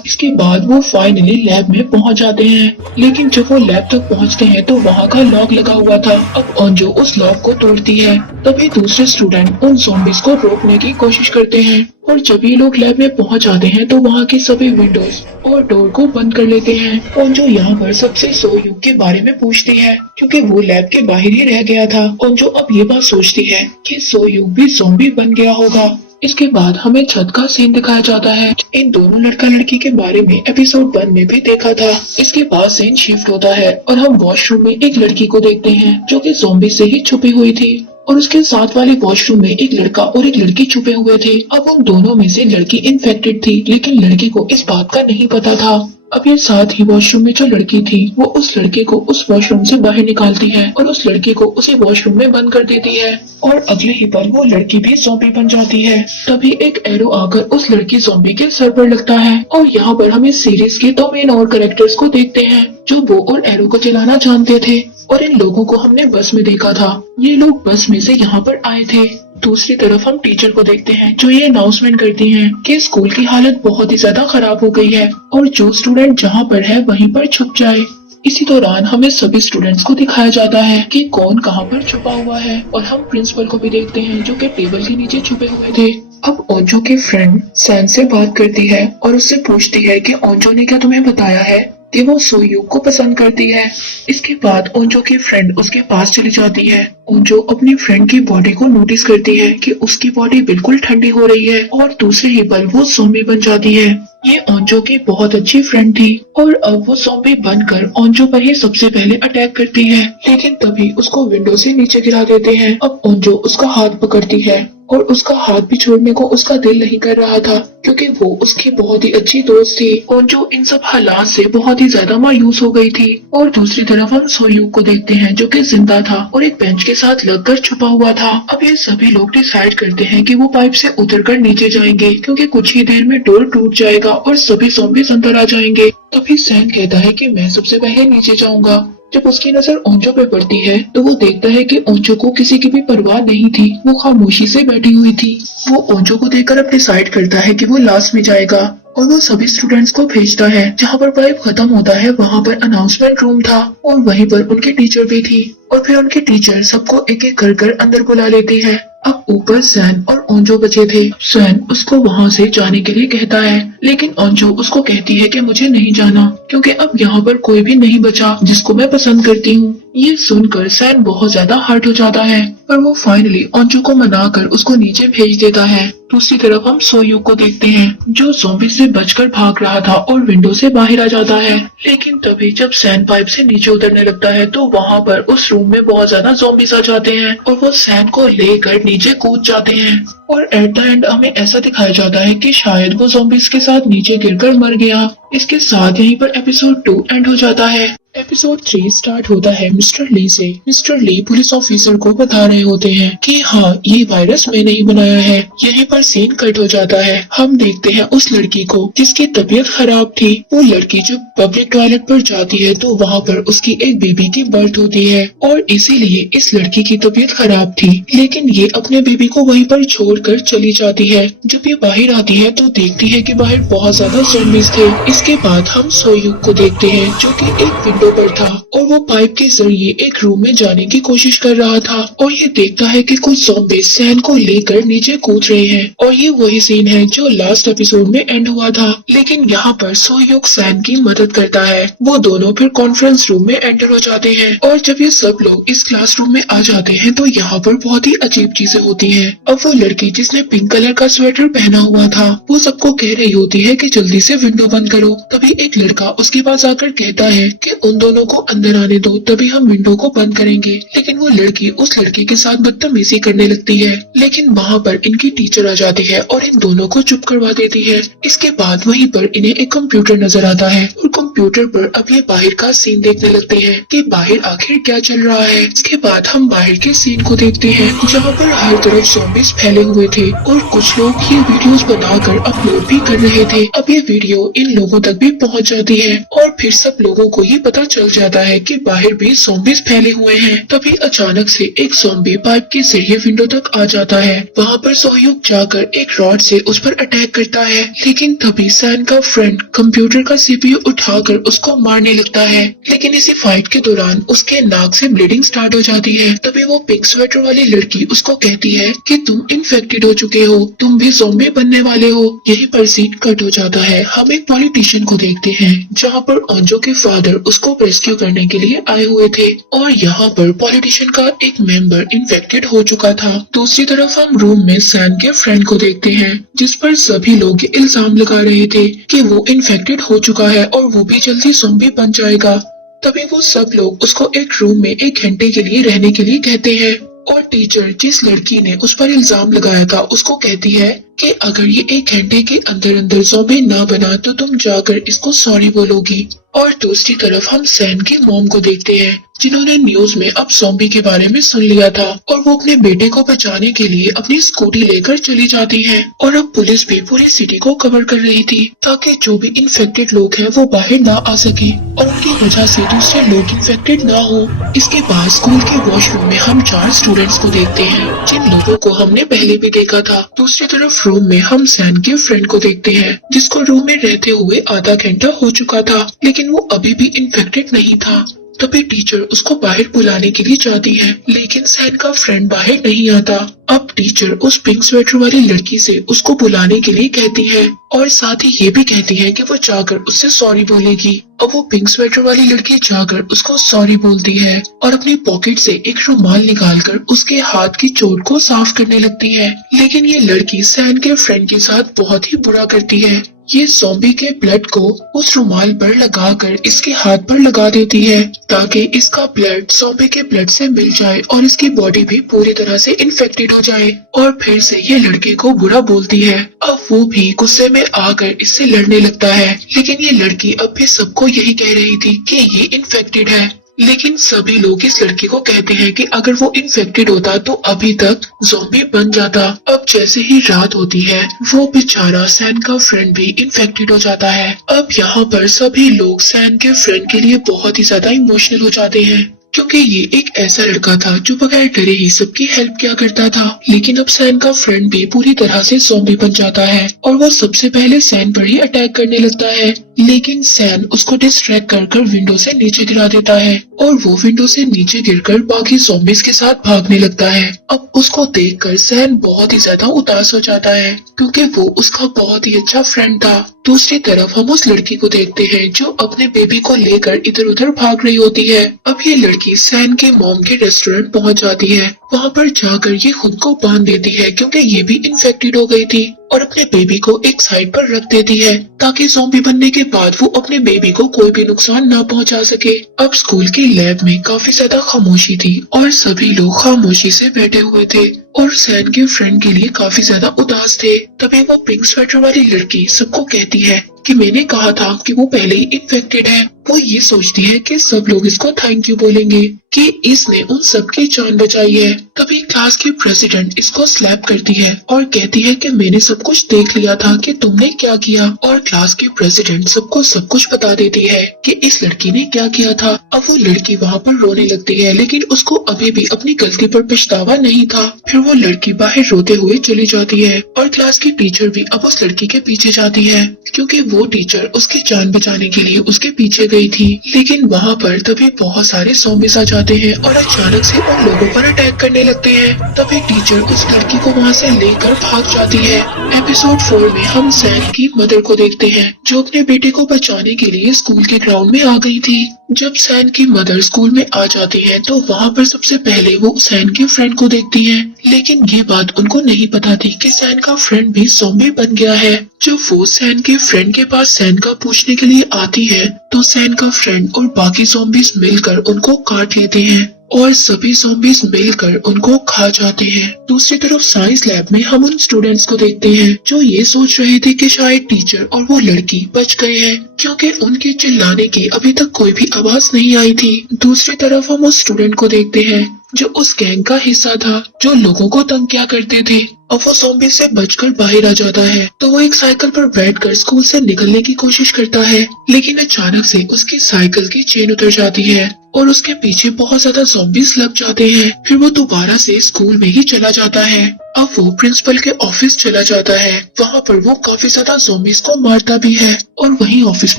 इसके बाद वो फाइनली लैब में पहुंच जाते हैं, लेकिन जब वो लैब तक पहुंचते हैं तो वहाँ का लॉक लगा हुआ था। अब ओंजो उस लॉक को तोड़ती है। तभी दूसरे स्टूडेंट उन ज़ॉम्बीज को रोकने की कोशिश करते हैं और जब ये लोग लैब में पहुंच जाते हैं तो वहाँ की सभी विंडोज और डोर को बंद कर लेते हैं। ओंजो यहाँ पर सबसे सोयूक के बारे में पूछती है क्योंकि वो लैब के बाहर ही रह गया था। ओंजो अब ये बात सोचती है कि सोयूक भी ज़ॉम्बी बन गया होगा। इसके बाद हमें छत का सीन दिखाया जाता है। इन दोनों लड़का लड़की के बारे में एपिसोड 1 में भी देखा था। इसके बाद सीन शिफ्ट होता है और हम वॉशरूम में एक लड़की को देखते हैं जो कि ज़ॉम्बी से ही छुपी हुई थी और उसके साथ वाले वॉशरूम में एक लड़का और एक लड़की छुपे हुए थे। अब उन दोनों में से लड़की इन्फेक्टेड थी, लेकिन लड़के को इस बात का नहीं पता था। अब ये साथ ही वॉशरूम में जो लड़की थी वो उस लड़के को उस वॉशरूम से बाहर निकालती है और उस लड़के को उसी वॉशरूम में बंद कर देती है और अगले ही पल वो लड़की भी ज़ॉम्बी बन जाती है। तभी एक एरो आकर उस लड़की ज़ॉम्बी के सर पर लगता है और यहाँ पर हम इस सीरीज के 2 मेन और कैरेक्टर्स को देखते हैं जो बो और एरो को चलाना जानते थे और इन लोगों को हमने बस में देखा था। ये लोग बस में से यहाँ पर आए थे। दूसरी तरफ हम टीचर को देखते हैं जो ये अनाउंसमेंट करती हैं कि स्कूल की हालत बहुत ही ज्यादा खराब हो गई है और जो स्टूडेंट जहाँ पर है वहीं पर छुप जाए। इसी दौरान हमें सभी स्टूडेंट्स को दिखाया जाता है कि कौन कहाँ पर छुपा हुआ है और हम प्रिंसिपल को भी देखते हैं जो कि टेबल के नीचे छुपे हुए थे। अब ओंजो की फ्रेंड सैन से बात करती है और उससे पूछती है कि ओंजो ने क्या तुम्हें बताया है कि वो सोयूक को पसंद करती है। इसके बाद ओंजो की फ्रेंड उसके पास चली जाती है। ओंजो अपनी फ्रेंड की बॉडी को नोटिस करती है कि उसकी बॉडी बिल्कुल ठंडी हो रही है और दूसरे ही पल वो ज़ॉम्बी बन जाती है। ये ओंजो की बहुत अच्छी फ्रेंड थी और अब वो ज़ॉम्बी बनकर ओंजो पर ही सबसे पहले अटैक करती है, लेकिन तभी उसको विंडो से नीचे गिरा देते हैं। अब ओंजो उसका हाथ पकड़ती है और उसका हाथ भी छोड़ने को उसका दिल नहीं कर रहा था क्योंकि वो उसकी बहुत ही अच्छी दोस्त थी। ओंजो इन सब हालात से बहुत ही ज्यादा मायूस हो गई थी। और दूसरी तरफ हम सोयूक को देखते हैं जो कि जिंदा था और एक बेंच के साथ लगकर छुपा हुआ था। अब ये सभी लोग डिसाइड करते हैं कि वो पाइप से उतरकर नीचे जाएंगे क्योंकि कुछ ही देर में डोर टूट जाएगा और सभी ज़ॉम्बीज़ अंदर आ जाएंगे। तभी सैन कहता है कि मैं सबसे पहले नीचे जाऊंगा। जब उसकी नजर ओंजो पे पड़ती है तो वो देखता है कि ओंजो को किसी की भी परवाह नहीं थी, वो खामोशी से बैठी हुई थी। वो ओंजो को देखकर अब डिसाइड करता है कि वो लास्ट में जाएगा और वो सभी स्टूडेंट्स को भेजता है। जहाँ पर पाइप खत्म होता है वहाँ पर अनाउंसमेंट रूम था और वहीं पर उनकी टीचर भी थी और फिर उनकी टीचर सबको एक एक कर अंदर बुला लेती है। अब ऊपर सैन और ओंजो बचे थे। सैन उसको वहाँ से जाने के लिए कहता है, लेकिन ओंजो उसको कहती है कि मुझे नहीं जाना क्योंकि अब यहाँ पर कोई भी नहीं बचा जिसको मैं पसंद करती हूँ। ये सुनकर सैन बहुत ज्यादा हर्ट हो जाता है और वो फाइनली ओंजो को मनाकर उसको नीचे भेज देता है। दूसरी तरफ हम सोयूक को देखते हैं जो ज़ॉम्बी से बचकर भाग रहा था और विंडो से बाहर आ जाता है, लेकिन तभी जब सैन पाइप से नीचे उतरने लगता है तो वहाँ पर उस रूम में बहुत ज्यादा ज़ॉम्बीज़ आ जाते हैं और वो सैन को लेकर नीचे कूद जाते हैं और एट द एंड हमें ऐसा दिखाया जाता है कि शायद वो ज़ॉम्बीज़ के साथ नीचे गिरकर मर गया। इसके साथ यहीं पर एपिसोड 2 एंड हो जाता है। एपिसोड 3 स्टार्ट होता है मिस्टर ली से। मिस्टर ली पुलिस ऑफिसर को बता रहे होते हैं कि हाँ ये वायरस मैंने ही बनाया है। यहीं पर सीन कट हो जाता है। हम देखते हैं उस लड़की को जिसकी तबीयत खराब थी। वो लड़की जब पब्लिक टॉयलेट पर जाती है तो वहाँ पर उसकी एक बेबी की बर्थ होती है और इसीलिए इस लड़की की तबीयत खराब थी, लेकिन ये अपने बेबी को वहीं पर छोड़ छोड़कर चली जाती है। जब ये बाहर आती है तो देखती है कि बाहर बहुत ज्यादा ज़ॉम्बीज़ थे। इसके बाद हम सोयुक को देखते हैं जो कि एक विंडो पर था और वो पाइप के जरिए एक रूम में जाने की कोशिश कर रहा था और ये देखता है कि कुछ ज़ॉम्बीज़ सैन को लेकर नीचे कूद रहे हैं और ये वही सीन है जो लास्ट एपिसोड में एंड हुआ था। लेकिन यहाँ पर सोयुक सैन की मदद करता है। वो दोनों फिर कॉन्फ्रेंस रूम में एंटर हो जाते हैं और जब ये सब लोग इस क्लासरूम में आ जाते हैं तो यहाँ पर बहुत ही अजीब चीजें होती हैं। अब वो लड़की जिसने पिंक कलर का स्वेटर पहना हुआ था वो सबको कह रही होती है कि जल्दी से विंडो बंद करो। तभी एक लड़का उसके पास आकर कहता है कि उन दोनों को अंदर आने दो तभी हम विंडो को बंद करेंगे। लेकिन वो लड़की उस लड़के के साथ बदतमीजी करने लगती है। लेकिन वहाँ पर इनकी टीचर आ जाती है और इन दोनों को चुप करवा देती है। इसके बाद वहीं पर इन्हें एक कंप्यूटर नजर आता है और कंप्यूटर पर अब ये बाहर का सीन देखने लगते हैं कि बाहर आखिर क्या चल रहा है। इसके बाद हम बाहर के सीन को देखते हैं जहाँ पर हर तरफ ज़ॉम्बीज़ फैले हुए थे और कुछ लोग ये वीडियोस बनाकर अपलोड भी कर रहे थे। अब ये वीडियो इन लोगों तक भी पहुँच जाती है और फिर सब लोगों को ये पता चल जाता है कि बाहर भी ज़ॉम्बीज़ फैले हुए हैं। तभी अचानक से एक ज़ॉम्बी पाइप के जरिए विंडो तक आ जाता है। वहाँ पर सोयुक जाकर एक रॉड से उस पर अटैक करता है। लेकिन तभी सैन का फ्रेंड कंप्यूटर का सीपीयू उठाकर उसको मारने लगता है। लेकिन इसी फाइट के दौरान उसके नाक से ब्लीडिंग स्टार्ट हो जाती है। तभी वो पिंक स्वेटर वाली लड़की उसको कहती है कि तुम इन्फेक्टेड हो चुके हो, तुम भी ज़ॉम्बी बनने वाले हो। यही पर सीन कट हो जाता है। हम एक पॉलिटिशियन को देखते हैं जहाँ पर ओंजो के फादर उसको रेस्क्यू करने के लिए आए हुए थे और यहाँ पर पॉलिटिशियन का एक मेंबर इन्फेक्टेड हो चुका था। दूसरी तरफ हम रूम में सैन के फ्रेंड को देखते हैं जिस पर सभी लोग इल्जाम लगा रहे थे कि वो इन्फेक्टेड हो चुका है और वो भी जल्दी ज़ॉम्बी बन जाएगा। तभी वो सब लोग उसको एक रूम में 1 घंटे के लिए रहने के लिए कहते हैं और टीचर जिस लड़की ने उस पर इल्जाम लगाया था उसको कहती है कि अगर ये 1 घंटे के अंदर अंदर ज़ॉम्बी ना बना तो तुम जाकर इसको सॉरी बोलोगी। और दूसरी तरफ हम सैन की मॉम को देखते हैं जिन्होंने न्यूज में अब ज़ॉम्बी के बारे में सुन लिया था और वो अपने बेटे को बचाने के लिए अपनी स्कूटी लेकर चली जाती हैं और अब पुलिस भी पूरी सिटी को कवर कर रही थी ताकि जो भी इन्फेक्टेड लोग हैं वो बाहर ना आ सके और उनकी वजह से दूसरे लोग इन्फेक्टेड ना हो। इसके बाद स्कूल के वॉशरूम में हम 4 स्टूडेंट्स को देखते हैं जिन लोगों को हमने पहले भी देखा था। दूसरी तरफ रूम में हम सैन के फ्रेंड को देखते हैं जिसको रूम में रहते हुए आधा घंटा हो चुका था लेकिन वो अभी भी इन्फेक्टेड नहीं था। तभी टीचर उसको बाहर बुलाने के लिए जाती है लेकिन सैन का फ्रेंड बाहर नहीं आता। अब टीचर उस पिंक स्वेटर वाली लड़की से उसको बुलाने के लिए कहती है और साथ ही ये भी कहती है कि वो जाकर उससे सॉरी बोलेगी। अब वो पिंक स्वेटर वाली लड़की जाकर उसको सॉरी बोलती है और अपनी पॉकेट से एक रुमाल निकालकर उसके हाथ की चोट को साफ करने लगती है। लेकिन ये लड़की सैन के फ्रेंड के साथ बहुत ही बुरा करती है। ये ज़ॉम्बी के ब्लड को उस रुमाल पर लगाकर इसके हाथ पर लगा देती है ताकि इसका ब्लड ज़ॉम्बी के ब्लड से मिल जाए और इसकी बॉडी भी पूरी तरह से इन्फेक्टेड हो जाए। और फिर से ये लड़के को बुरा बोलती है। अब वो भी गुस्से में आकर इससे लड़ने लगता है लेकिन ये लड़की अब भी सबको यही कह रही थी कि ये इन्फेक्टेड है। लेकिन सभी लोग इस लड़की को कहते हैं कि अगर वो इन्फेक्टेड होता तो अभी तक ज़ॉम्बी बन जाता। अब जैसे ही रात होती है वो बेचारा सैन का फ्रेंड भी इन्फेक्टेड हो जाता है। अब यहाँ पर सभी लोग सैन के फ्रेंड के लिए बहुत ही ज्यादा इमोशनल हो जाते हैं क्योंकि ये एक ऐसा लड़का था जो बगैर डरे ही सबकी हेल्प किया करता था। लेकिन अब सैन का फ्रेंड भी पूरी तरह से ज़ॉम्बी बन जाता है और वो सबसे पहले सैन पर ही अटैक करने लगता है लेकिन सैन उसको डिस्ट्रैक्ट कर विंडो से नीचे गिरा देता है और वो विंडो से नीचे गिरकर बाकी ज़ॉम्बीज़ के साथ भागने लगता है। अब उसको देखकर सैन बहुत ही ज्यादा उदास हो जाता है क्योंकि वो उसका बहुत ही अच्छा फ्रेंड था। दूसरी तरफ हम उस लड़की को देखते हैं जो अपने बेबी को लेकर इधर उधर भाग रही होती है। अब ये लड़की सैन के मॉम के रेस्टोरेंट पहुंच जाती है। वहाँ पर जाकर ये खुद को बांध देती है क्योंकि ये भी इन्फेक्टेड हो गई थी और अपने बेबी को एक साइड पर रख देती है ताकि ज़ॉम्बी बनने के बाद वो अपने बेबी को कोई भी नुकसान ना पहुंचा सके। अब स्कूल की लैब में काफी ज्यादा खामोशी थी और सभी लोग खामोशी से बैठे हुए थे और सैन के फ्रेंड के लिए काफी ज्यादा उदास थे। तभी वो पिंक स्वेटर वाली लड़की सबको कहती है कि मैंने कहा था कि वो पहले ही इन्फेक्टेड है। वो ये सोचती है कि सब लोग इसको थैंक यू बोलेंगे कि इसने उन सबकी जान बचाई है। तभी क्लास की प्रेसिडेंट इसको स्लैप करती है और कहती है कि मैंने सब कुछ देख लिया था कि तुमने क्या किया। और क्लास की प्रेसिडेंट सबको सब कुछ बता देती है कि इस लड़की ने क्या किया था। अब वो लड़की वहाँ पर रोने लगती है, लेकिन उसको अभी भी अपनी गलती पर पछतावा नहीं था। फिर वो लड़की बाहर रोते हुए चली जाती है और क्लास की टीचर भी अब उस लड़की के पीछे जाती है, क्योंकि वो टीचर उसकी जान बचाने के लिए उसके पीछे गई थी। लेकिन वहाँ पर तभी बहुत सारे ज़ॉम्बीज़ आ जाते हैं और अचानक से उन लोगों पर अटैक करने लगते हैं। तभी टीचर उस लड़की को वहाँ से लेकर भाग जाती है। एपिसोड 4 में हम सैन की मदर को देखते हैं, जो अपने बेटे को बचाने के लिए स्कूल के ग्राउंड में आ गई थी। जब सैन की मदर स्कूल में आ जाती है तो वहाँ पर सबसे पहले वो सैन के फ्रेंड को देखती है, लेकिन ये बात उनको नहीं पता थी कि सैन का फ्रेंड भी ज़ॉम्बी बन गया है। जब वो सैन के फ्रेंड के पास सैन का पूछने के लिए आती है तो सैन का फ्रेंड और बाकी ज़ॉम्बीज़ मिलकर उनको काट लेते हैं और सभी ज़ॉम्बीज़ मिलकर उनको खा जाते हैं। दूसरी तरफ साइंस लैब में हम उन स्टूडेंट्स को देखते हैं जो ये सोच रहे थे कि शायद टीचर और वो लड़की बच गए हैं, क्योंकि उनके चिल्लाने की अभी तक कोई भी आवाज नहीं आई थी। दूसरी तरफ हम उस स्टूडेंट को देखते हैं जो उस गैंग का हिस्सा था, जो लोगों को तंग किया करते थे। अब वो ज़ॉम्बी से बचकर बाहर आ जाता है तो वो एक साइकिल पर बैठकर स्कूल से निकलने की कोशिश करता है, लेकिन अचानक से उसकी साइकिल की चेन उतर जाती है और उसके पीछे बहुत ज्यादा ज़ॉम्बीज़ लग जाते हैं। फिर वो दोबारा से स्कूल में ही चला जाता है। अब वो प्रिंसिपल के ऑफिस चला जाता है। वहाँ पर वो काफी ज्यादा ज़ॉम्बीज़ को मारता भी है और वहीं ऑफिस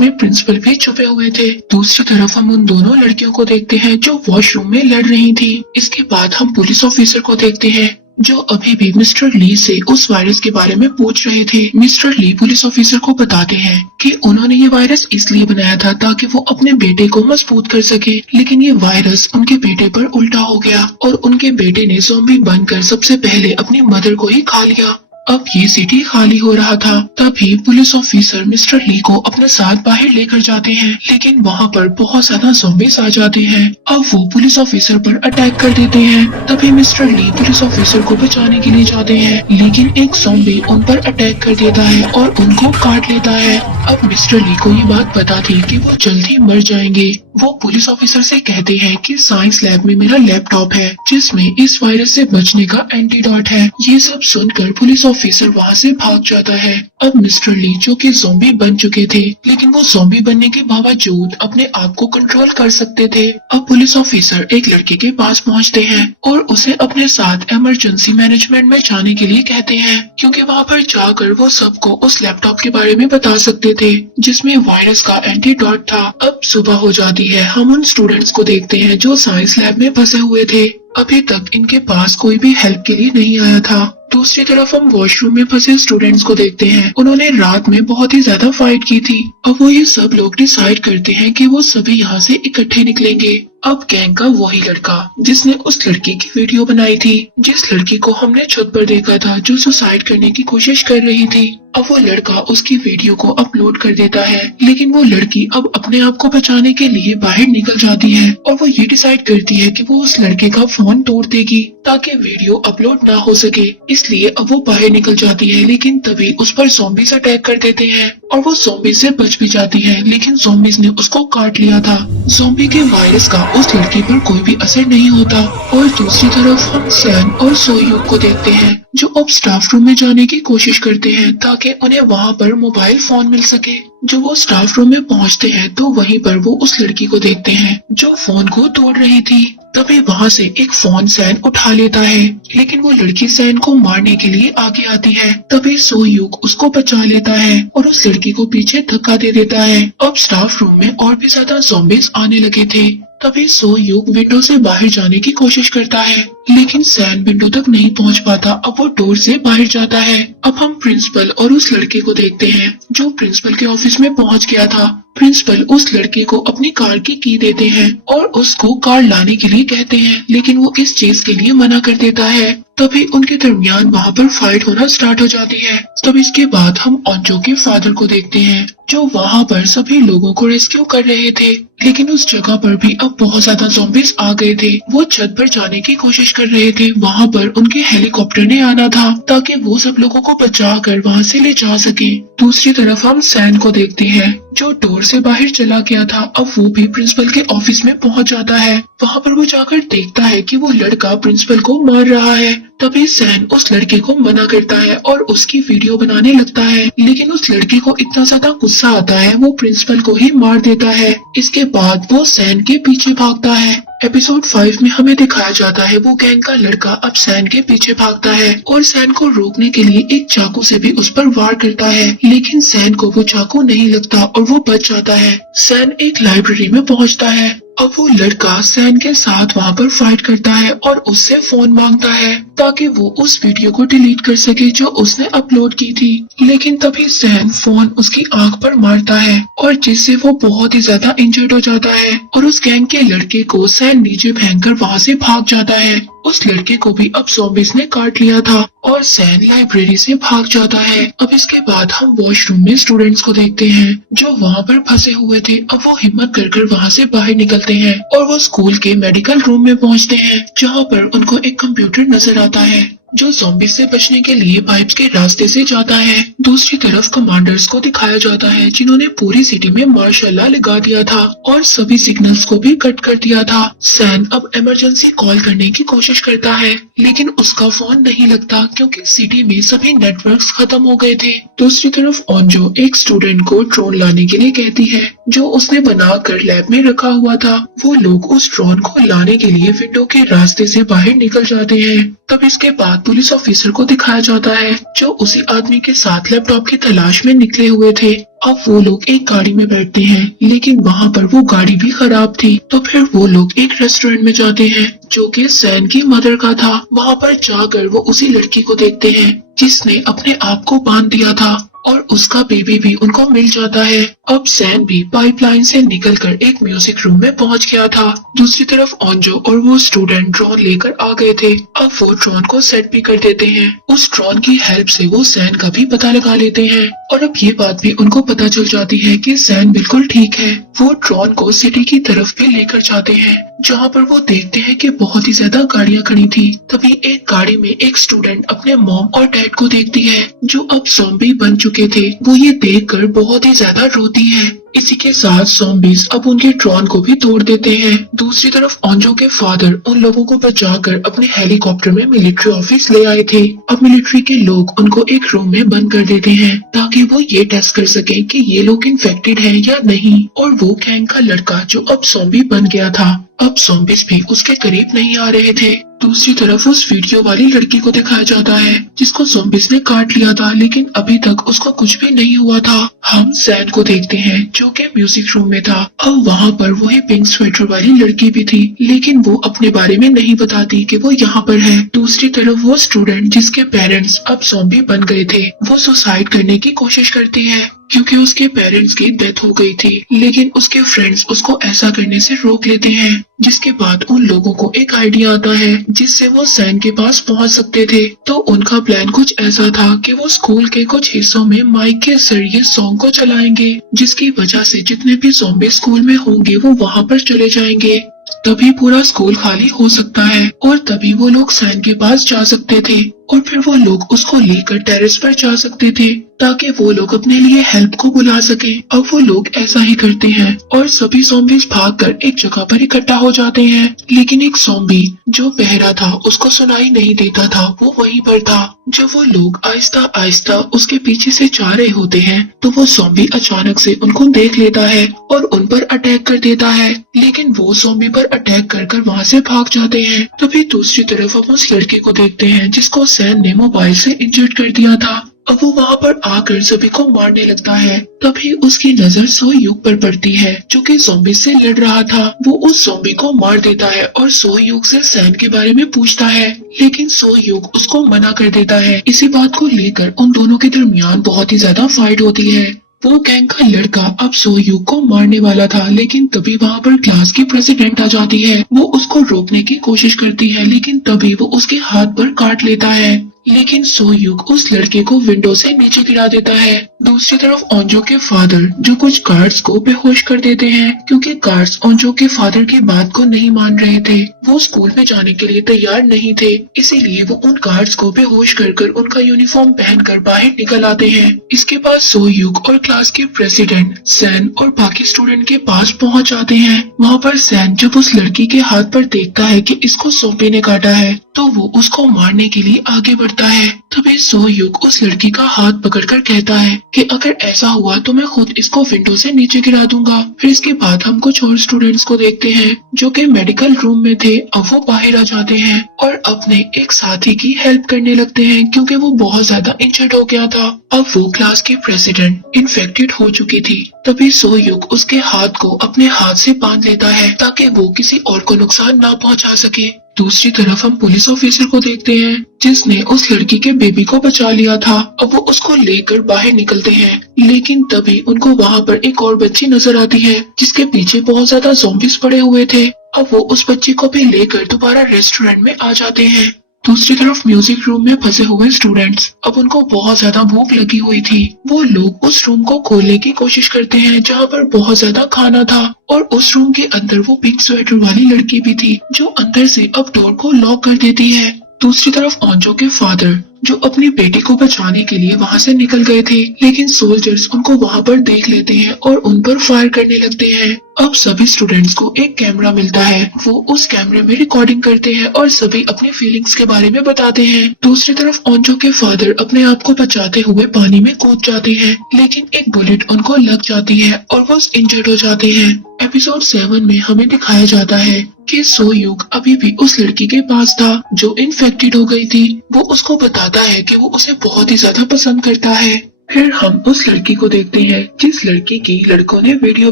में प्रिंसिपल भी छुपे हुए थे। दूसरी तरफ हम उन दोनों लड़कियों को देखते हैं जो वॉशरूम में लड़ रही थी। इसके बाद हम पुलिस ऑफिसर को देखते हैं जो अभी भी मिस्टर ली से उस वायरस के बारे में पूछ रहे थे। मिस्टर ली पुलिस ऑफिसर को बताते हैं कि उन्होंने ये वायरस इसलिए बनाया था ताकि वो अपने बेटे को मजबूत कर सके, लेकिन ये वायरस उनके बेटे पर उल्टा हो गया और उनके बेटे ने ज़ॉम्बी बनकर सबसे पहले अपनी मदर को ही खा लिया। अब ये सिटी खाली हो रहा था। तभी पुलिस ऑफिसर मिस्टर ली को अपने साथ बाहर लेकर जाते हैं, लेकिन वहाँ पर बहुत ज्यादा ज़ॉम्बीज़ आ जाते हैं। अब वो पुलिस ऑफिसर पर अटैक कर देते हैं। तभी मिस्टर ली पुलिस ऑफिसर को बचाने के लिए जाते हैं, लेकिन एक ज़ॉम्बी उन पर अटैक कर देता है और उनको काट लेता है। अब मिस्टर ली को ये बात पता थी कि वो जल्द ही मर जाएंगे। वो पुलिस ऑफिसर से कहते हैं कि साइंस लैब में मेरा लैपटॉप है जिसमें इस वायरस से बचने का एंटीडोट है। ये सब सुनकर पुलिस ऑफिसर वहाँ से भाग जाता है। अब मिस्टर ली जो कि ज़ॉम्बी बन चुके थे, लेकिन वो ज़ॉम्बी बनने के बावजूद अपने आप को कंट्रोल कर सकते थे। अब पुलिस ऑफिसर एक लड़के के पास पहुँचते हैं और उसे अपने साथ इमरजेंसी मैनेजमेंट में जाने के लिए कहते हैं, क्योंकि वहाँ पर जाकर वो सबको उस लैपटॉप के बारे में बता सकते थे जिसमें वायरस का एंटीडोट था। अब सुबह हो जाती है। हम उन स्टूडेंट्स को देखते हैं जो साइंस लैब में फंसे हुए थे। अभी तक इनके पास कोई भी हेल्प के लिए नहीं आया था। दूसरी तरफ हम वॉशरूम में फंसे स्टूडेंट्स को देखते हैं। उन्होंने रात में बहुत ही ज्यादा फाइट की थी। अब वो ये सब लोग डिसाइड करते हैं कि वो सभी यहाँ से इकट्ठे निकलेंगे। अब गैंग का वही लड़का जिसने उस लड़की की वीडियो बनाई थी, जिस लड़की को हमने छत पर देखा था जो सुसाइड करने की कोशिश कर रही थी, अब वो लड़का उसकी वीडियो को अपलोड कर देता है। लेकिन वो लड़की अब अपने आप को बचाने के लिए बाहर निकल जाती है और वो ये डिसाइड करती है कि वो उस लड़के का फोन तोड़ देगी ताकि वीडियो अपलोड ना हो सके। इसलिए अब वो बाहर निकल जाती है, लेकिन तभी उस पर ज़ॉम्बीज़ अटैक कर देते हैं और वो ज़ॉम्बी से बच भी जाती है, लेकिन ज़ॉम्बीज़ ने उसको काट लिया था। ज़ॉम्बी के वायरस का उस लड़की पर कोई भी असर नहीं होता। और दूसरी तरफ हम सैन और सोयूक को देखते हैं जो अब स्टाफ रूम में जाने की कोशिश करते हैं ताकि उन्हें वहाँ पर मोबाइल फोन मिल सके। जो वो स्टाफ रूम में पहुँचते हैं तो वहीं पर वो उस लड़की को देखते हैं जो फोन को तोड़ रही थी। तभी वहाँ से एक फोन सैन उठा लेता है, लेकिन वो लड़की सैन को मारने के लिए आगे आती है। तभी सोयूक उसको बचा लेता है और उस लड़की को पीछे धक्का दे देता है। अब स्टाफ रूम में और भी ज्यादा ज़ॉम्बीज़ आने लगे थे। तभी सोयूक विंडो से बाहर जाने की कोशिश करता है, लेकिन सैन विंडो तक नहीं पहुंच पाता। अब वो डोर से बाहर जाता है। अब हम प्रिंसिपल और उस लड़के को देखते हैं जो प्रिंसिपल के ऑफिस में पहुंच गया था। प्रिंसिपल उस लड़के को अपनी कार की की देते हैं और उसको कार लाने के लिए कहते हैं, लेकिन वो इस चीज के लिए मना कर देता है। तभी उनके दरमियान वहाँ पर फाइट होना स्टार्ट हो जाती है। तब इसके बाद हम ऑन्जो के फादर को देखते हैं जो वहाँ पर सभी लोगों को रेस्क्यू कर रहे थे। लेकिन उस जगह पर भी अब बहुत ज्यादा ज़ॉम्बीज आ गए थे। वो छत पर जाने की कोशिश कर रहे थे। वहाँ पर उनके हेलीकॉप्टर ने आना था ताकि वो सब लोगों को बचा कर वहाँ से ले जा सके। दूसरी तरफ हम सैन को देखते हैं जो डोर से बाहर चला गया था। अब वो भी प्रिंसिपल के ऑफिस में पहुँच जाता है। वहाँ पर वो जाकर देखता है कि वो लड़का प्रिंसिपल को मार रहा है। तभी सैन उस लड़के को मना करता है और उसकी वीडियो बनाने लगता है। लेकिन उस लड़के को इतना ज्यादा गुस्सा आता है वो प्रिंसिपल को ही मार देता है। इसके बाद वो सैन के पीछे भागता है। एपिसोड 5 में हमें दिखाया जाता है वो गैंग का लड़का अब सैन के पीछे भागता है और सैन को रोकने के लिए एक चाकू से भी उस पर वार करता है। लेकिन सैन को वो चाकू नहीं लगता और वो बच जाता है। सैन एक लाइब्रेरी में पहुंचता है। अब वो लड़का सैन के साथ वहाँ पर फाइट करता है और उससे फोन मांगता है ताकि वो उस वीडियो को डिलीट कर सके जो उसने अपलोड की थी। लेकिन तभी सैन फोन उसकी आंख पर मारता है और जिससे वो बहुत ही ज्यादा इंजर्ड हो जाता है और उस गैंग के लड़के को सैन नीचे फेंककर वहाँ से भाग जाता है। उस लड़के को भी अब ज़ॉम्बीज़ ने काट लिया था और सैन लाइब्रेरी से भाग जाता है। अब इसके बाद हम वॉशरूम में स्टूडेंट्स को देखते हैं जो वहाँ पर फंसे हुए थे। अब वो हिम्मत कर वहाँ से बाहर निकलते हैं और वो स्कूल के मेडिकल रूम में पहुँचते हैं जहाँ पर उनको एक कंप्यूटर नजर आता है जो ज़ॉम्बीज़ से बचने के लिए पाइप्स के रास्ते से जाता है। दूसरी तरफ कमांडर्स को दिखाया जाता है जिन्होंने पूरी सिटी में मार्शल लॉ लगा दिया था और सभी सिग्नल्स को भी कट कर दिया था। सैन अब इमरजेंसी कॉल करने की कोशिश करता है लेकिन उसका फोन नहीं लगता क्योंकि सिटी में सभी नेटवर्क्स खत्म हो गए थे। दूसरी तरफ ओंजो एक स्टूडेंट को ड्रोन लाने के लिए कहती है जो उसने बनाकर लैब में रखा हुआ था। वो लोग उस ड्रोन को लाने के लिए विंडो के रास्ते से बाहर निकल जाते हैं। तब इसके बाद पुलिस ऑफिसर को दिखाया जाता है जो उसी आदमी के साथ लैपटॉप की तलाश में निकले हुए थे। अब वो लोग एक गाड़ी में बैठते हैं लेकिन वहाँ पर वो गाड़ी भी खराब थी। तो फिर वो लोग एक रेस्टोरेंट में जाते हैं जो कि सैन की मदर का था। वहाँ पर जाकर वो उसी लड़की को देखते हैं जिसने अपने आप को बांध दिया था और उसका बेबी भी उनको मिल जाता है। अब सैन भी पाइपलाइन से निकलकर एक म्यूजिक रूम में पहुंच गया था। दूसरी तरफ ओंजो और वो स्टूडेंट ड्रोन लेकर आ गए थे। अब वो ड्रोन को सेट भी कर देते हैं। उस ड्रोन की हेल्प से वो सैन का भी पता लगा लेते हैं और अब ये बात भी उनको पता चल जाती है कि सैन बिल्कुल ठीक है। वो ड्रोन को सिटी की तरफ भी लेकर जाते हैं जहाँ पर वो देखते हैं कि बहुत ही ज्यादा गाड़ियाँ खड़ी थी। तभी एक गाड़ी में एक स्टूडेंट अपने मॉम और डैड को देखती है जो अब ज़ॉम्बी बन चुके थे। वो ये देखकर बहुत ही ज्यादा रोती है। इसी के साथ ज़ॉम्बीज़ अब उनके ड्रोन को भी तोड़ देते हैं। दूसरी तरफ ओंजो के फादर उन लोगों को बचाकर अपने हेलीकॉप्टर में मिलिट्री ऑफिस ले आए थे। अब मिलिट्री के लोग उनको एक रूम में बंद कर देते हैं ताकि वो ये टेस्ट कर सके कि ये लोग इन्फेक्टेड हैं या नहीं। और वो गैंग का लड़का जो अब ज़ॉम्बी बन गया था अब ज़ॉम्बीज़ भी उसके करीब नहीं आ रहे थे। दूसरी तरफ उस वीडियो वाली लड़की को दिखाया जाता है जिसको ज़ॉम्बीज़ ने काट लिया था लेकिन अभी तक उसको कुछ भी नहीं हुआ था। हम सैन को देखते हैं जो कि म्यूजिक रूम में था। अब वहाँ पर वही पिंक स्वेटर वाली लड़की भी थी लेकिन वो अपने बारे में नहीं बताती कि वो यहाँ पर है। दूसरी तरफ वो स्टूडेंट जिसके पेरेंट्स अब ज़ॉम्बी बन गए थे वो सुसाइड करने की कोशिश करते हैं क्योंकि उसके पेरेंट्स की डेथ हो गई थी। लेकिन उसके फ्रेंड्स उसको ऐसा करने से रोक लेते हैं। जिसके बाद उन लोगों को एक आइडिया आता है जिससे वो सैन के पास पहुंच सकते थे। तो उनका प्लान कुछ ऐसा था कि वो स्कूल के कुछ हिस्सों में माइक के जरिए सॉन्ग को चलाएंगे जिसकी वजह से जितने भी ज़ॉम्बी स्कूल में होंगे वो वहाँ पर चले जाएंगे। तभी पूरा स्कूल खाली हो सकता है और तभी वो लोग सैन के पास जा सकते थे और फिर वो लोग उसको लेकर टेरेस पर जा सकते थे ताकि वो लोग अपने लिए हेल्प को बुला सके। अब वो लोग ऐसा ही करते हैं और सभी ज़ॉम्बीज़ भागकर एक जगह पर इकट्ठा हो जाते हैं। लेकिन एक ज़ॉम्बी जो बहरा था उसको सुनाई नहीं देता था, वो वहीं पर था। जब वो लोग आहिस्ता आहिस्ता उसके पीछे से जा रहे होते हैं तो वो ज़ॉम्बी अचानक से उनको देख लेता है और उन पर अटैक कर देता है। लेकिन वो ज़ॉम्बी पर अटैक कर वहाँ से भाग जाते हैं। तभी दूसरी तरफ हम उस लड़के को देखते हैं जिसको सैन ने मोबाइल से इंजर्ड कर दिया था। अब वो वहाँ पर आकर सभी को मारने लगता है। तभी उसकी नजर सो युग पर पड़ती है जो कि ज़ॉम्बी से लड़ रहा था। वो उस ज़ॉम्बी को मार देता है और सो युग से सैन के बारे में पूछता है लेकिन सो युग उसको मना कर देता है। इसी बात को लेकर उन दोनों के दरमियान बहुत ही ज्यादा फाइट होती है। वो गैंग का लड़का अब सो युग को मारने वाला था लेकिन तभी वहाँ पर क्लास की प्रेसिडेंट आ जाती है। वो उसको रोकने की कोशिश करती है लेकिन तभी वो उसके हाथ पर काट लेता है। लेकिन सो युग उस लड़के को विंडो से नीचे गिरा देता है। दूसरी तरफ ओंजो के फादर जो कुछ गार्ड्स को बेहोश कर देते हैं क्योंकि गार्ड्स ओंजो के फादर की बात को नहीं मान रहे थे। वो स्कूल में जाने के लिए तैयार नहीं थे, इसीलिए वो उन गार्ड्स को बेहोश कर उनका यूनिफॉर्म पहनकर बाहर निकल आते हैं। इसके बाद सोयुक और क्लास के प्रेसिडेंट सैन और बाकी स्टूडेंट के पास पहुंच जाते हैं। वहाँ पर सैन जब उस लड़की के हाथ पर देखता है कि इसको ज़ॉम्बी ने काटा है तो वो उसको मारने के लिए आगे बढ़ता है। तभी सोयुक उस लड़की का हाथ पकड़कर कहता है कि अगर ऐसा हुआ तो मैं खुद इसको विंडो से नीचे गिरा दूंगा। फिर इसके बाद हम कुछ और स्टूडेंट्स को देखते हैं जो कि मेडिकल रूम में थे। अब वो बाहर आ जाते हैं और अपने एक साथी की हेल्प करने लगते हैं क्योंकि वो बहुत ज्यादा इंजर्ड हो गया था। अब वो क्लास की प्रेसिडेंट इन्फेक्टेड हो चुकी थी। तभी सोयुक उसके हाथ को अपने हाथ से बांध लेता है ताकि वो किसी और को नुकसान ना पहुंचा सके। दूसरी तरफ हम पुलिस ऑफिसर को देखते हैं जिसने उस लड़की के बेबी को बचा लिया था। अब वो उसको लेकर बाहर निकलते हैं, लेकिन तभी उनको वहाँ पर एक और बच्ची नजर आती है जिसके पीछे बहुत ज्यादा ज़ॉम्बीज पड़े हुए थे। अब वो उस बच्ची को भी लेकर दोबारा रेस्टोरेंट में आ जाते हैं। दूसरी तरफ म्यूजिक रूम में फंसे हुए स्टूडेंट्स अब उनको बहुत ज्यादा भूख लगी हुई थी। वो लोग उस रूम को खोलने की कोशिश करते हैं जहाँ पर बहुत ज्यादा खाना था और उस रूम के अंदर वो पिंक स्वेटर वाली लड़की भी थी जो अंदर से अब डोर को लॉक कर देती है। दूसरी तरफ ओंजो के फादर जो अपनी बेटी को बचाने के लिए वहाँ से निकल गए थे, लेकिन सोल्जर्स उनको वहाँ पर देख लेते हैं और उन पर फायर करने लगते हैं। अब सभी स्टूडेंट्स को एक कैमरा मिलता है, वो उस कैमरे में रिकॉर्डिंग करते हैं और सभी अपनी फीलिंग्स के बारे में बताते हैं। दूसरी तरफ ओंजो के फादर अपने आप को बचाते हुए पानी में कूद जाते हैं, लेकिन एक बुलेट उनको लग जाती है और वो इंजर्ड हो जाते हैं। एपिसोड 7 में हमें दिखाया जाता है कि सोयुक अभी भी उस लड़की के पास था जो इन्फेक्टेड हो गई थी। वो उसको बताता है कि वो उसे बहुत ही ज्यादा पसंद करता है। फिर हम उस लड़की को देखते हैं जिस लड़की की लड़कों ने वीडियो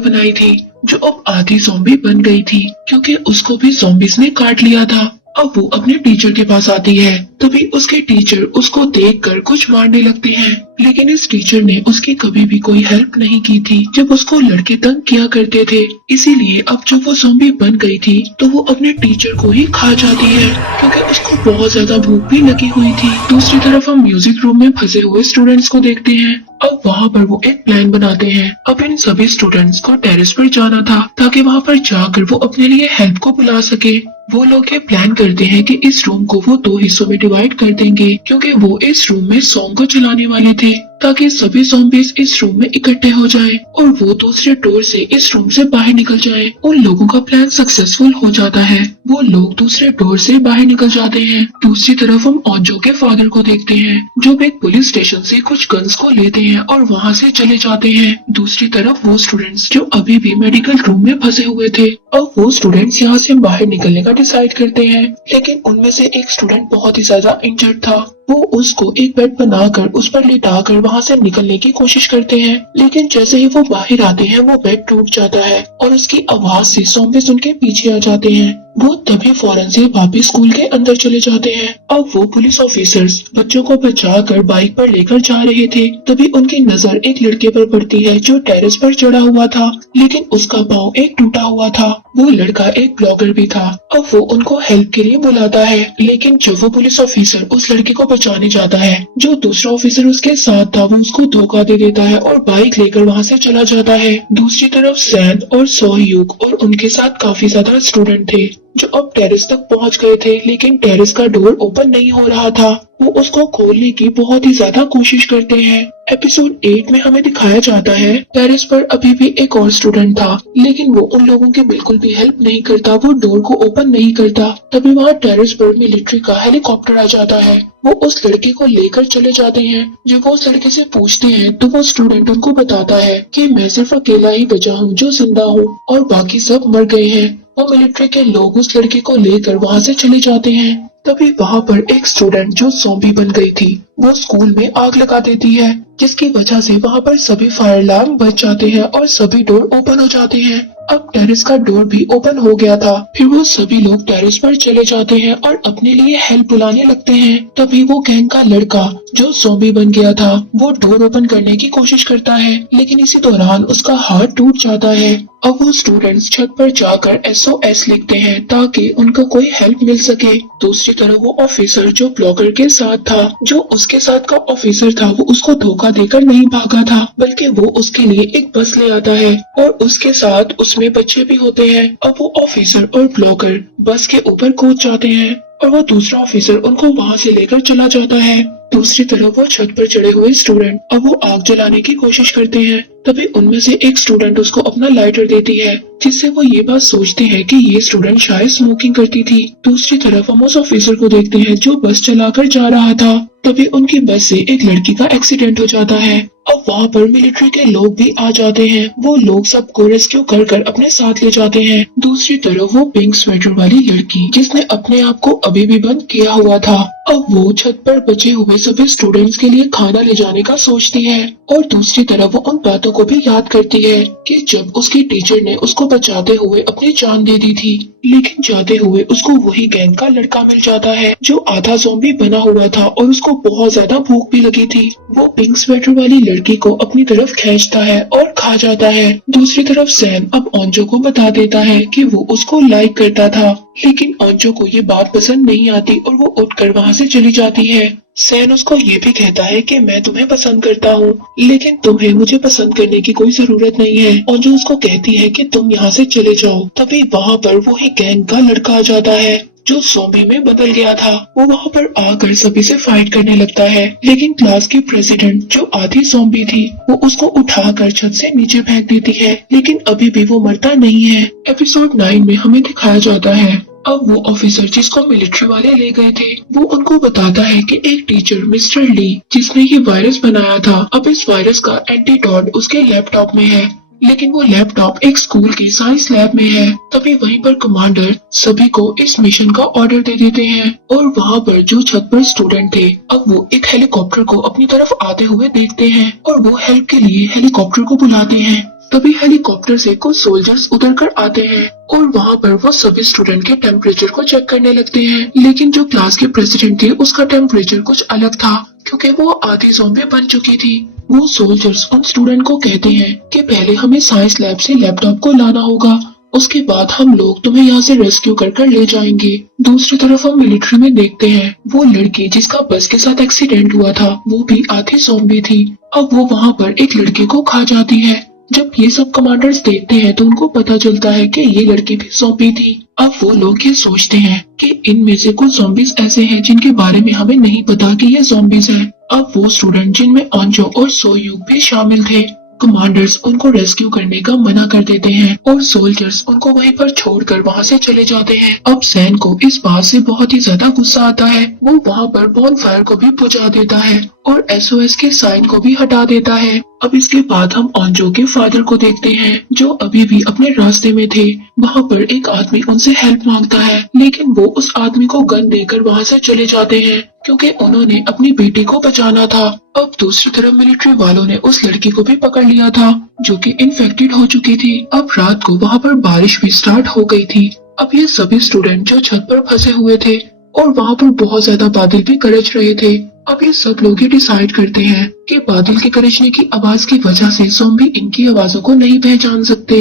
बनाई थी, जो अब आधी ज़ॉम्बी बन गई थी क्योंकि उसको भी ज़ॉम्बीज ने काट लिया था। अब वो अपने टीचर के पास आती है, तभी उसके टीचर उसको देखकर कुछ मारने लगते हैं, लेकिन इस टीचर ने उसकी कभी भी कोई हेल्प नहीं की थी जब उसको लड़के तंग किया करते थे। इसीलिए अब जब वो ज़ॉम्बी बन गई थी तो वो अपने टीचर को ही खा जाती है क्योंकि उसको बहुत ज्यादा भूख भी लगी हुई थी। दूसरी तरफ हम म्यूजिक रूम में फंसे हुए स्टूडेंट्स को देखते हैं। अब वहाँ पर वो एक प्लान बनाते हैं। अब इन सभी स्टूडेंट्स को टेरेस पर जाना था ताकि वहाँ पर जाकर वो अपने लिए हेल्प को बुला सके। वो लोग ये प्लान करते हैं कि इस रूम को वो 2 हिस्सों में डिवाइड कर देंगे क्योंकि वो इस रूम में सॉन्ग को चलाने वाले थे ताकि सभी ज़ॉम्बीज इस रूम में इकट्ठे हो जाएं और वो दूसरे डोर से इस रूम से बाहर निकल जाएं। उन लोगों का प्लान सक्सेसफुल हो जाता है, वो लोग दूसरे डोर से बाहर निकल जाते हैं। दूसरी तरफ हम ओंजो के फादर को देखते हैं जो एक पुलिस स्टेशन से कुछ गन्स को लेते हैं और वहाँ से चले जाते हैं। दूसरी तरफ वो स्टूडेंट्स जो अभी भी मेडिकल रूम में फंसे हुए थे, अब वो स्टूडेंट्स यहाँ से बाहर निकलने का डिसाइड करते हैं, लेकिन उनमें से एक स्टूडेंट बहुत ही ज्यादा इंजर्ड था। वो उसको एक बेड बनाकर उस पर लिटाकर वहाँ से निकलने की कोशिश करते हैं, लेकिन जैसे ही वो बाहर आते हैं वो बेड टूट जाता है और उसकी आवाज से ज़ॉम्बीज उनके पीछे आ जाते हैं। वो तभी फौरन से वापस स्कूल के अंदर चले जाते हैं। अब वो पुलिस ऑफिसर्स बच्चों को बचाकर बाइक पर लेकर जा रहे थे, तभी उनकी नजर एक लड़के पर पड़ती है जो टेरेस पर चढ़ा हुआ था, लेकिन उसका पाँव एक टूटा हुआ था। वो लड़का एक ब्लॉगर भी था। अब वो उनको हेल्प के लिए बुलाता है, लेकिन जब वो पुलिस ऑफिसर उस लड़के को बचाने जाता है, जो दूसरा ऑफिसर उसके साथ था वो उसको धोखा दे देता है और बाइक लेकर वहाँ से चला जाता है। दूसरी तरफ सैन और सोहयुग और उनके साथ काफी ज्यादा स्टूडेंट थे जो अब टेरेस तक पहुंच गए थे, लेकिन टेरेस का डोर ओपन नहीं हो रहा था। वो उसको खोलने की बहुत ही ज्यादा कोशिश करते हैं। एपिसोड 8 में हमें दिखाया जाता है टेरेस पर अभी भी एक और स्टूडेंट था, लेकिन वो उन लोगों की बिल्कुल भी हेल्प नहीं करता, वो डोर को ओपन नहीं करता। तभी वहाँ टेरेस पर मिलिट्री का हेलीकॉप्टर आ जाता है। वो उस लड़के को लेकर चले जाते हैं। जब वो उस लड़के से पूछते हैं तो वो स्टूडेंट उनको बताता है कि मैं सिर्फ अकेला ही बचा हूँ जो जिंदा हूँ और बाकी सब मर गए हैं। वो मिलिट्री के लोग उस लड़के को लेकर वहाँ से चले जाते हैं। तभी वहाँ पर एक स्टूडेंट जो ज़ॉम्बी बन गई थी वो स्कूल में आग लगा देती है, जिसकी वजह से वहाँ पर सभी फायर अलार्म बच जाते हैं और सभी डोर ओपन हो जाते हैं। अब टेरेस का डोर भी ओपन हो गया था। फिर वो सभी लोग टेरेस पर चले जाते हैं और अपने लिए हेल्प बुलाने लगते हैं। तभी वो गैंग का लड़का जो ज़ॉम्बी बन गया था वो डोर ओपन करने की कोशिश करता है, लेकिन इसी दौरान उसका हाथ टूट जाता है। अब वो स्टूडेंट्स छत पर जाकर SOS लिखते हैं ताकि उनको कोई हेल्प मिल सके। दूसरी तरफ वो ऑफिसर जो ब्लॉगर के साथ था, जो उसके साथ का ऑफिसर था, वो उसको धोखा धोखा देकर नहीं भागा था, बल्कि वो उसके लिए एक बस ले आता है और उसके साथ उसमें बच्चे भी होते हैं। अब वो ऑफिसर और ब्लॉगर बस के ऊपर कूद जाते हैं और वो दूसरा ऑफिसर उनको वहाँ से लेकर चला जाता है। दूसरी तरफ वो छत पर चढ़े हुए स्टूडेंट अब वो आग जलाने की कोशिश करते हैं। तभी उनमें से एक स्टूडेंट उसको अपना लाइटर देती है, जिससे वो ये बात सोचते हैं कि ये स्टूडेंट शायद स्मोकिंग करती थी। दूसरी तरफ हम उस ऑफिसर को देखते हैं जो बस चलाकर जा रहा था। तभी उनकी बस से एक लड़की का एक्सीडेंट हो जाता है। अब वहाँ पर मिलिट्री के लोग भी आ जाते हैं। वो लोग सबको रेस्क्यू कर कर अपने साथ ले जाते हैं। दूसरी तरफ वो पिंक स्वेटर वाली लड़की जिसने अपने आप को अभी भी बंद किया हुआ था, अब वो छत पर बचे हुए सभी स्टूडेंट्स के लिए खाना ले जाने का सोचती है। और दूसरी तरफ वो उन बातों को भी याद करती है कि जब उसकी टीचर ने उसको बचाते हुए अपनी जान दे दी थी, लेकिन जाते हुए उसको वही गैंग का लड़का मिल जाता है जो आधा ज़ॉम्बी बना हुआ था और उसको बहुत ज्यादा भूख भी लगी थी। वो पिंक स्वेटर वाली लड़की को अपनी तरफ खींचता है और खा जाता है। दूसरी तरफ सैम अब ओंजो को बता देता है कि वो उसको लाइक करता था, लेकिन ओंजो को ये बात पसंद नहीं आती और वो उठकर वहाँ से चली जाती है। सैन उसको ये भी कहता है कि मैं तुम्हें पसंद करता हूँ, लेकिन तुम्हें मुझे पसंद करने की कोई जरूरत नहीं है। ओंजो उसको कहती है कि तुम यहाँ से चले जाओ। तभी वहाँ पर वही गैंग का लड़का आ जाता है जो ज़ॉम्बी में बदल गया था। वो वहाँ पर आकर सभी से फाइट करने लगता है, लेकिन क्लास की प्रेसिडेंट जो आधी ज़ॉम्बी थी वो उसको उठाकर छत से नीचे फेंक देती है, लेकिन अभी भी वो मरता नहीं है। एपिसोड 9 में हमें दिखाया जाता है अब वो ऑफिसर जिसको मिलिट्री वाले ले गए थे वो उनको बताता है कि एक टीचर मिस्टर ली जिसने ये वायरस बनाया था, अब इस वायरस का एंटीडोट उसके लैपटॉप में है, लेकिन वो लैपटॉप एक स्कूल की साइंस लैब में है। तभी वहीं पर कमांडर सभी को इस मिशन का ऑर्डर दे देते हैं और वहाँ पर जो छत पर स्टूडेंट थे अब वो एक हेलीकॉप्टर को अपनी तरफ आते हुए देखते हैं और वो हेल्प के लिए हेलीकॉप्टर को बुलाते हैं। तभी हेलीकॉप्टर से कुछ सोल्जर्स उतर कर आते हैं और वहाँ पर वो सभी स्टूडेंट के टेम्परेचर को चेक करने लगते हैं, लेकिन जो क्लास के प्रेसिडेंट थे उसका टेम्परेचर कुछ अलग था क्योंकि वो आधी ज़ॉम्बी बन चुकी थी। वो सोल्जर्स उन स्टूडेंट को कहते हैं कि पहले हमें साइंस लैब से लैपटॉप को लाना होगा, उसके बाद हम लोग तुम्हें यहाँ से रेस्क्यू कर ले जाएंगे। दूसरी तरफ हम मिलिट्री में देखते हैं वो लड़की जिसका बस के साथ एक्सीडेंट हुआ था वो भी आधी ज़ॉम्बी थी। अब वो वहाँ पर एक लड़के को खा जाती है। जब ये सब कमांडर्स देखते हैं तो उनको पता चलता है कि ये लड़की भी ज़ॉम्बी थी। अब वो लोग ये सोचते हैं कि इनमें से कुछ ज़ॉम्बीज ऐसे हैं जिनके बारे में हमें नहीं पता कि ये ज़ॉम्बीज हैं। अब वो स्टूडेंट जिनमें ओंजो और सोयूक भी शामिल थे, कमांडर्स उनको रेस्क्यू करने का मना कर देते हैं और सोल्जर्स उनको वहीं पर छोड़कर वहाँ से चले जाते हैं। अब सैन को इस बात से बहुत ही ज्यादा गुस्सा आता है। वो वहाँ पर बॉनफायर को भी बुझा देता है और SOS के साइन को भी हटा देता है। अब इसके बाद हम ओंजो के फादर को देखते हैं जो अभी भी अपने रास्ते में थे। वहाँ पर एक आदमी उनसे हेल्प मांगता है, लेकिन वो उस आदमी को गन देकर वहाँ से चले जाते हैं क्योंकि उन्होंने अपनी बेटी को बचाना था। अब दूसरी तरफ मिलिट्री वालों ने उस लड़की को भी पकड़ लिया था जो कि इन्फेक्टेड हो चुकी थी। अब रात को वहाँ पर बारिश भी स्टार्ट हो गई थी। अब ये सभी स्टूडेंट जो छत पर फंसे हुए थे और वहाँ पर बहुत ज्यादा बादल भी गरज रहे थे। अब ये सब लोग ये डिसाइड करते हैं कि बादल के गरजने की आवाज की वजह से ज़ॉम्बी इनकी आवाजों को नहीं पहचान सकते,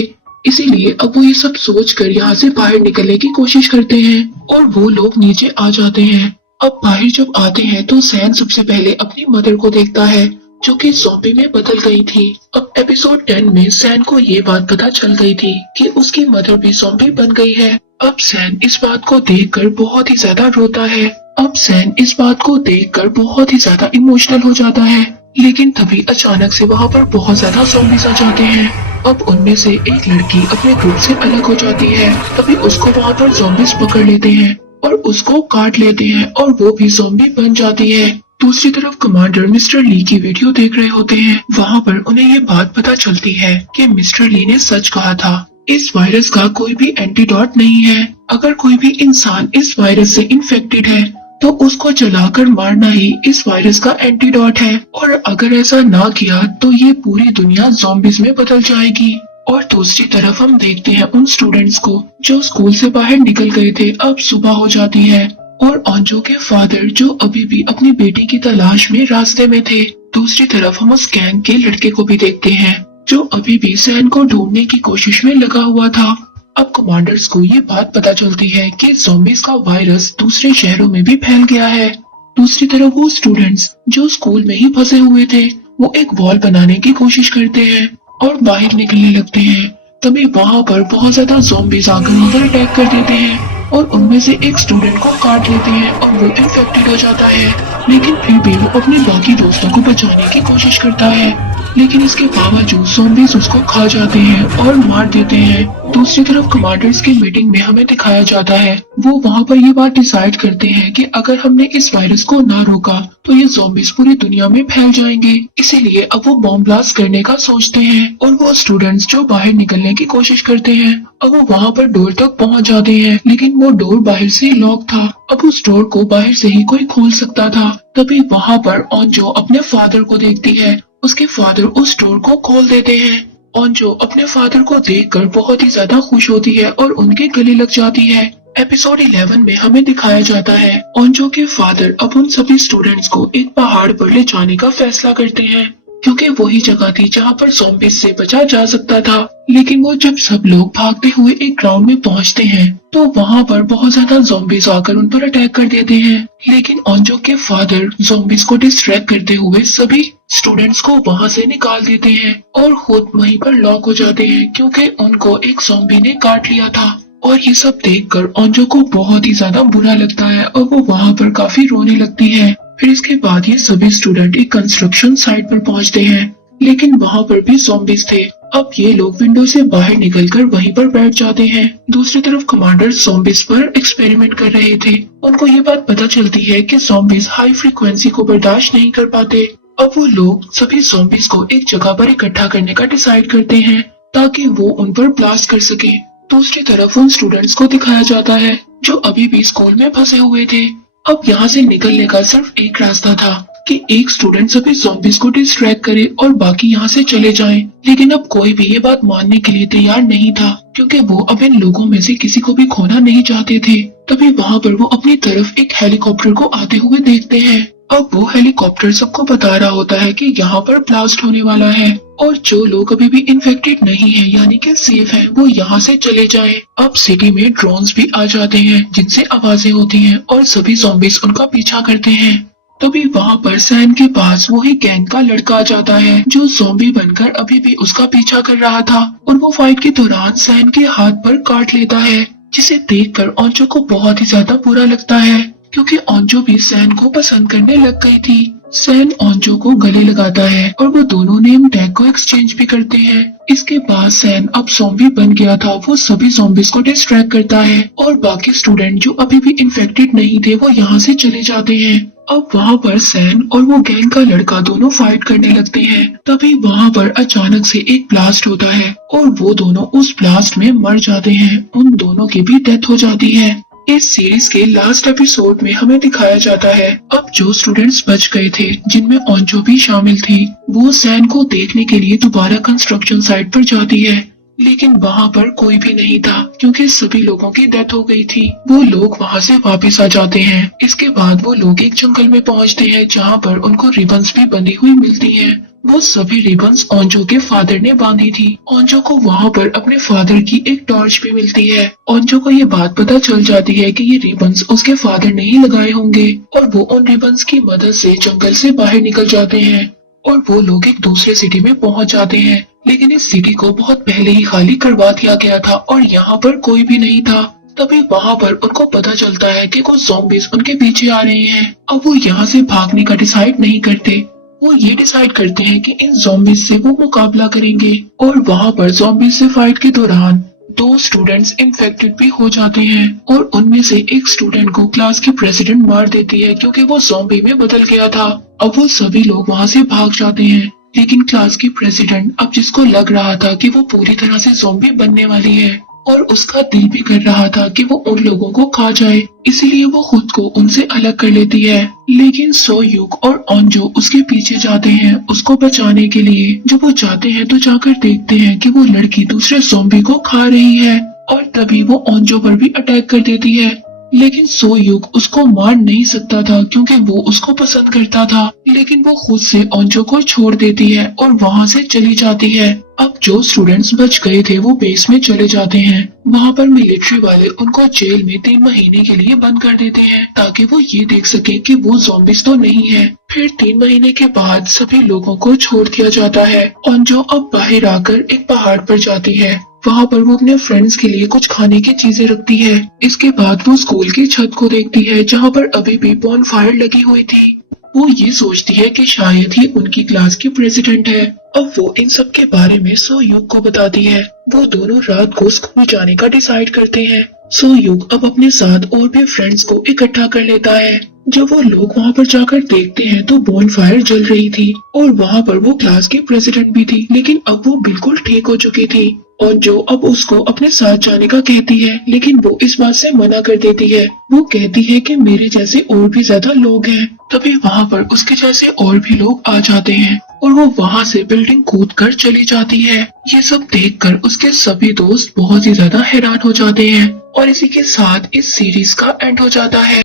इसीलिए अब वो ये सब सोचकर यहाँ से बाहर निकलने की कोशिश करते हैं और वो लोग नीचे आ जाते हैं। अब बाहर जब आते हैं तो सैन सबसे पहले अपनी मदर को देखता है जो कि ज़ॉम्बी में बदल गई थी। अब एपिसोड 10 में सैन को ये बात पता चल गई थी कि उसकी मदर भी ज़ॉम्बी बन गई है। अब सैन इस बात को देखकर बहुत ही ज्यादा रोता है। अब सैन इस बात को देखकर बहुत ही ज्यादा इमोशनल हो जाता है, लेकिन तभी अचानक से वहाँ पर बहुत ज्यादा ज़ॉम्बीज़ आ जाते हैं। अब उनमें से एक लड़की अपने ग्रुप से अलग हो जाती है। तभी उसको वहाँ पर ज़ॉम्बीज़ पकड़ लेते हैं और उसको काट लेते हैं और वो भी ज़ॉम्बी बन जाती है। दूसरी तरफ कमांडर मिस्टर ली की वीडियो देख रहे होते हैं। वहाँ पर उन्हें ये बात पता चलती है कि मिस्टर ली ने सच कहा था, इस वायरस का कोई भी एंटीडोट नहीं है। अगर कोई भी इंसान इस वायरस से इन्फेक्टेड है तो उसको जलाकर मारना ही इस वायरस का एंटीडोट है, और अगर ऐसा ना किया तो ये पूरी दुनिया ज़ॉम्बीज़ में बदल जाएगी। और दूसरी तरफ हम देखते हैं उन स्टूडेंट्स को जो स्कूल से बाहर निकल गए थे। अब सुबह हो जाती है और ओंजो के फादर जो अभी भी अपनी बेटी की तलाश में रास्ते में थे। दूसरी तरफ हम उस गैंग के लड़के को भी देखते हैं जो अभी भी सैन को ढूंढने की कोशिश में लगा हुआ था। अब कमांडर्स को ये बात पता चलती है कि ज़ॉम्बीज़ का वायरस दूसरे शहरों में भी फैल गया है। दूसरी तरफ वो स्टूडेंट्स जो स्कूल में ही फंसे हुए थे वो एक वॉल बनाने की कोशिश करते हैं और बाहर निकलने लगते हैं। तभी वहां पर बहुत ज्यादा ज़ॉम्बीज आकर उन पर अटैक कर देते हैं और उनमें से एक स्टूडेंट को काट लेते हैं और वो इन्फेक्टेड हो जाता है। लेकिन फिर भी वो अपने बाकी दोस्तों को बचाने की कोशिश करता है, लेकिन इसके बावजूद ज़ॉम्बीज उसको खा जाते हैं और मार देते हैं। दूसरी तरफ कमांडर्स की मीटिंग में हमें दिखाया जाता है, वो वहाँ पर ये बात डिसाइड करते हैं कि अगर हमने इस वायरस को ना रोका तो ये ज़ॉम्बीज पूरी दुनिया में फैल जाएंगे। इसीलिए अब वो बॉम्ब ब्लास्ट करने का सोचते हैं और वो स्टूडेंट्स जो बाहर निकलने की कोशिश करते हैं, अब वो वहाँ पर डोर तक पहुँच जाते हैं, लेकिन वो डोर बाहर से लॉक था। अब उस डोर को बाहर से ही कोई खोल सकता था। तभी वहाँ पर ओंजो अपने फादर को देखती है। उसके फादर उस डोर को खोल देते हैं। ओंजो अपने फादर को देखकर बहुत ही ज्यादा खुश होती है और उनके गले लग जाती है। एपिसोड 11 में हमें दिखाया जाता है ओंजो के फादर अब उन सभी स्टूडेंट्स को एक पहाड़ पर ले जाने का फैसला करते हैं, क्योंकि वही जगह थी जहाँ पर ज़ॉम्बीज से बचा जा सकता था। लेकिन वो जब सब लोग भागते हुए एक ग्राउंड में पहुँचते हैं तो वहाँ पर बहुत ज्यादा ज़ॉम्बीज आकर उन पर अटैक कर देते हैं। लेकिन ओंजो के फादर ज़ॉम्बीज को डिस्ट्रैक्ट करते हुए सभी स्टूडेंट्स को वहाँ से निकाल देते हैं और खुद वहीं पर लॉक हो जाते हैं, क्योंकि उनको एक ज़ॉम्बी ने काट लिया था। और ये सब देखकर ओंजो को बहुत ही ज्यादा बुरा लगता है और वो वहाँ पर काफी रोने लगती है। फिर इसके बाद ये सभी स्टूडेंट एक कंस्ट्रक्शन साइट पर पहुँचते हैं, लेकिन वहाँ पर भी ज़ॉम्बीज थे। अब ये लोग विंडो से बाहर निकलकर वहीं पर बैठ जाते हैं। दूसरी तरफ कमांडर ज़ॉम्बीज पर एक्सपेरिमेंट कर रहे थे। उनको ये बात पता चलती है कि ज़ॉम्बीज हाई फ्रीक्वेंसी को बर्दाश्त नहीं कर पाते। अब वो लोग सभी ज़ॉम्बीज को एक जगह पर इकट्ठा करने का डिसाइड करते हैं ताकि वो उन पर ब्लास्ट कर सके। दूसरी तरफ उन स्टूडेंट्स को दिखाया जाता है जो अभी भी स्कूल में फंसे हुए थे। अब यहाँ से निकलने का सिर्फ एक रास्ता था कि एक स्टूडेंट सभी ज़ॉम्बीज को डिस्ट्रैक्ट करे और बाकी यहाँ से चले जाएं। लेकिन अब कोई भी ये बात मानने के लिए तैयार नहीं था, क्योंकि वो अब इन लोगों में से किसी को भी खोना नहीं चाहते थे। तभी वहाँ पर वो अपनी तरफ एक हेलीकॉप्टर को आते हुए देखते हैं। अब वो हेलीकॉप्टर सबको बता रहा होता है कि यहाँ पर ब्लास्ट होने वाला है और जो लोग अभी भी इन्फेक्टेड नहीं है यानी कि सेफ हैं, वो यहाँ से चले जाएं। अब सिटी में ड्रोन्स भी आ जाते हैं जिनसे आवाजें होती हैं और सभी ज़ॉम्बीज उनका पीछा करते हैं। तभी वहाँ पर सैन के पास वही गैंग का लड़का आ जाता है जो ज़ॉम्बी बनकर अभी भी उसका पीछा कर रहा था और वो फाइट के दौरान सैन के हाथ पर काट लेता है, जिसे देखकर ओंजो को बहुत ही ज्यादा बुरा लगता है, क्योंकि ओंजो भी सैन को पसंद करने लग गई थी। सैन ओंजो को गले लगाता है और वो दोनों नेम टैग को एक्सचेंज भी करते हैं। इसके बाद सैन अब ज़ॉम्बी बन गया था, वो सभी ज़ॉम्बीज को डिस्ट्रैक्ट करता है और बाकी स्टूडेंट जो अभी भी इन्फेक्टेड नहीं थे वो यहाँ से चले जाते हैं। अब वहाँ पर सैन और वो गैंग का लड़का दोनों फाइट करने लगते हैं। तभी वहाँ पर अचानक से एक ब्लास्ट होता है और वो दोनों उस ब्लास्ट में मर जाते हैं। उन दोनों की भी डेथ हो जाती है। इस सीरीज के लास्ट एपिसोड में हमें दिखाया जाता है अब जो स्टूडेंट्स बच गए थे, जिनमें ओंजो भी शामिल थी, वो सैन को देखने के लिए दोबारा कंस्ट्रक्शन साइट पर जाती है। लेकिन वहाँ पर कोई भी नहीं था, क्योंकि सभी लोगों की डेथ हो गई थी। वो लोग वहाँ से वापस आ जाते हैं। इसके बाद वो लोग एक जंगल में पहुँचते हैं जहाँ पर उनको रिबन्स भी बंधी हुई मिलती हैं। वो सभी रिबन्स ओंजो के फादर ने बांधी थी। ओंजो को वहाँ पर अपने फादर की एक टॉर्च भी मिलती है। ओंजो को ये बात पता चल जाती है कि ये रिबन्स उसके फादर ने ही लगाए होंगे और वो उन रिबन्स की मदद से जंगल से बाहर निकल जाते हैं और वो लोग एक दूसरे सिटी में पहुँच जाते हैं। लेकिन इस सिटी को बहुत पहले ही खाली करवा दिया गया था और यहाँ पर कोई भी नहीं था। तभी वहाँ पर उनको पता चलता है कि कुछ ज़ॉम्बीज उनके पीछे आ रहे हैं। अब वो यहाँ से भागने का डिसाइड नहीं करते, वो ये डिसाइड करते हैं कि इन ज़ॉम्बीज से वो मुकाबला करेंगे। और वहाँ पर ज़ॉम्बीज से फाइट के दौरान दो स्टूडेंट्स इन्फेक्टेड भी हो जाते हैं और उनमें से एक स्टूडेंट को क्लास की प्रेसिडेंट मार देती है, क्योंकि वो ज़ॉम्बी में बदल गया था। अब वो सभी लोग वहाँ से भाग जाते हैं, लेकिन क्लास की प्रेसिडेंट अब जिसको लग रहा था कि वो पूरी तरह से ज़ॉम्बी बनने वाली है और उसका दिल भी कर रहा था कि वो उन लोगों को खा जाए, इसीलिए वो खुद को उनसे अलग कर लेती है। लेकिन सोयूक और ओंजो उसके पीछे जाते हैं उसको बचाने के लिए। जब वो जाते हैं तो जाकर देखते हैं कि वो लड़की दूसरे ज़ॉम्बी को खा रही है और तभी वो ओंजो पर भी अटैक कर देती है। लेकिन सोयूक उसको मार नहीं सकता था क्योंकि वो उसको पसंद करता था। लेकिन वो खुद से ओंजो को छोड़ देती है और वहाँ से चली जाती है। अब जो स्टूडेंट्स बच गए थे वो बेस में चले जाते हैं। वहाँ पर मिलिट्री वाले उनको जेल में 3 महीने के लिए बंद कर देते हैं ताकि वो ये देख सके कि वो ज़ॉम्बीज तो नहीं है। फिर 3 महीने के बाद सभी लोगों को छोड़ दिया जाता है। ओंजो अब बाहर आकर एक पहाड़ पर जाती है। वहाँ पर वो अपने फ्रेंड्स के लिए कुछ खाने की चीजें रखती है। इसके बाद वो स्कूल की छत को देखती है जहाँ पर अभी भी बॉन फायर लगी हुई थी। वो ये सोचती है कि शायद ही उनकी क्लास की प्रेसिडेंट है। अब वो इन सब के बारे में सोयूक को बताती है। वो दोनों रात को स्कूल जाने का डिसाइड करते हैं। सोयूक अब अपने साथ और भी फ्रेंड्स को इकट्ठा कर लेता है। जब वो लोग वहाँ पर जाकर देखते हैं तो बॉन फायर जल रही थी और वहाँ पर वो क्लास की प्रेसिडेंट भी थी, लेकिन अब वो बिल्कुल ठीक हो चुकी थी। और जो अब उसको अपने साथ जाने का कहती है, लेकिन वो इस बात से मना कर देती है। वो कहती है कि मेरे जैसे और भी ज्यादा लोग हैं। तभी वहाँ पर उसके जैसे और भी लोग आ जाते हैं और वो वहाँ से बिल्डिंग कूद कर चली जाती है। ये सब देखकर उसके सभी दोस्त बहुत ही ज्यादा हैरान हो जाते हैं और इसी के साथ इस सीरीज का एंड हो जाता है।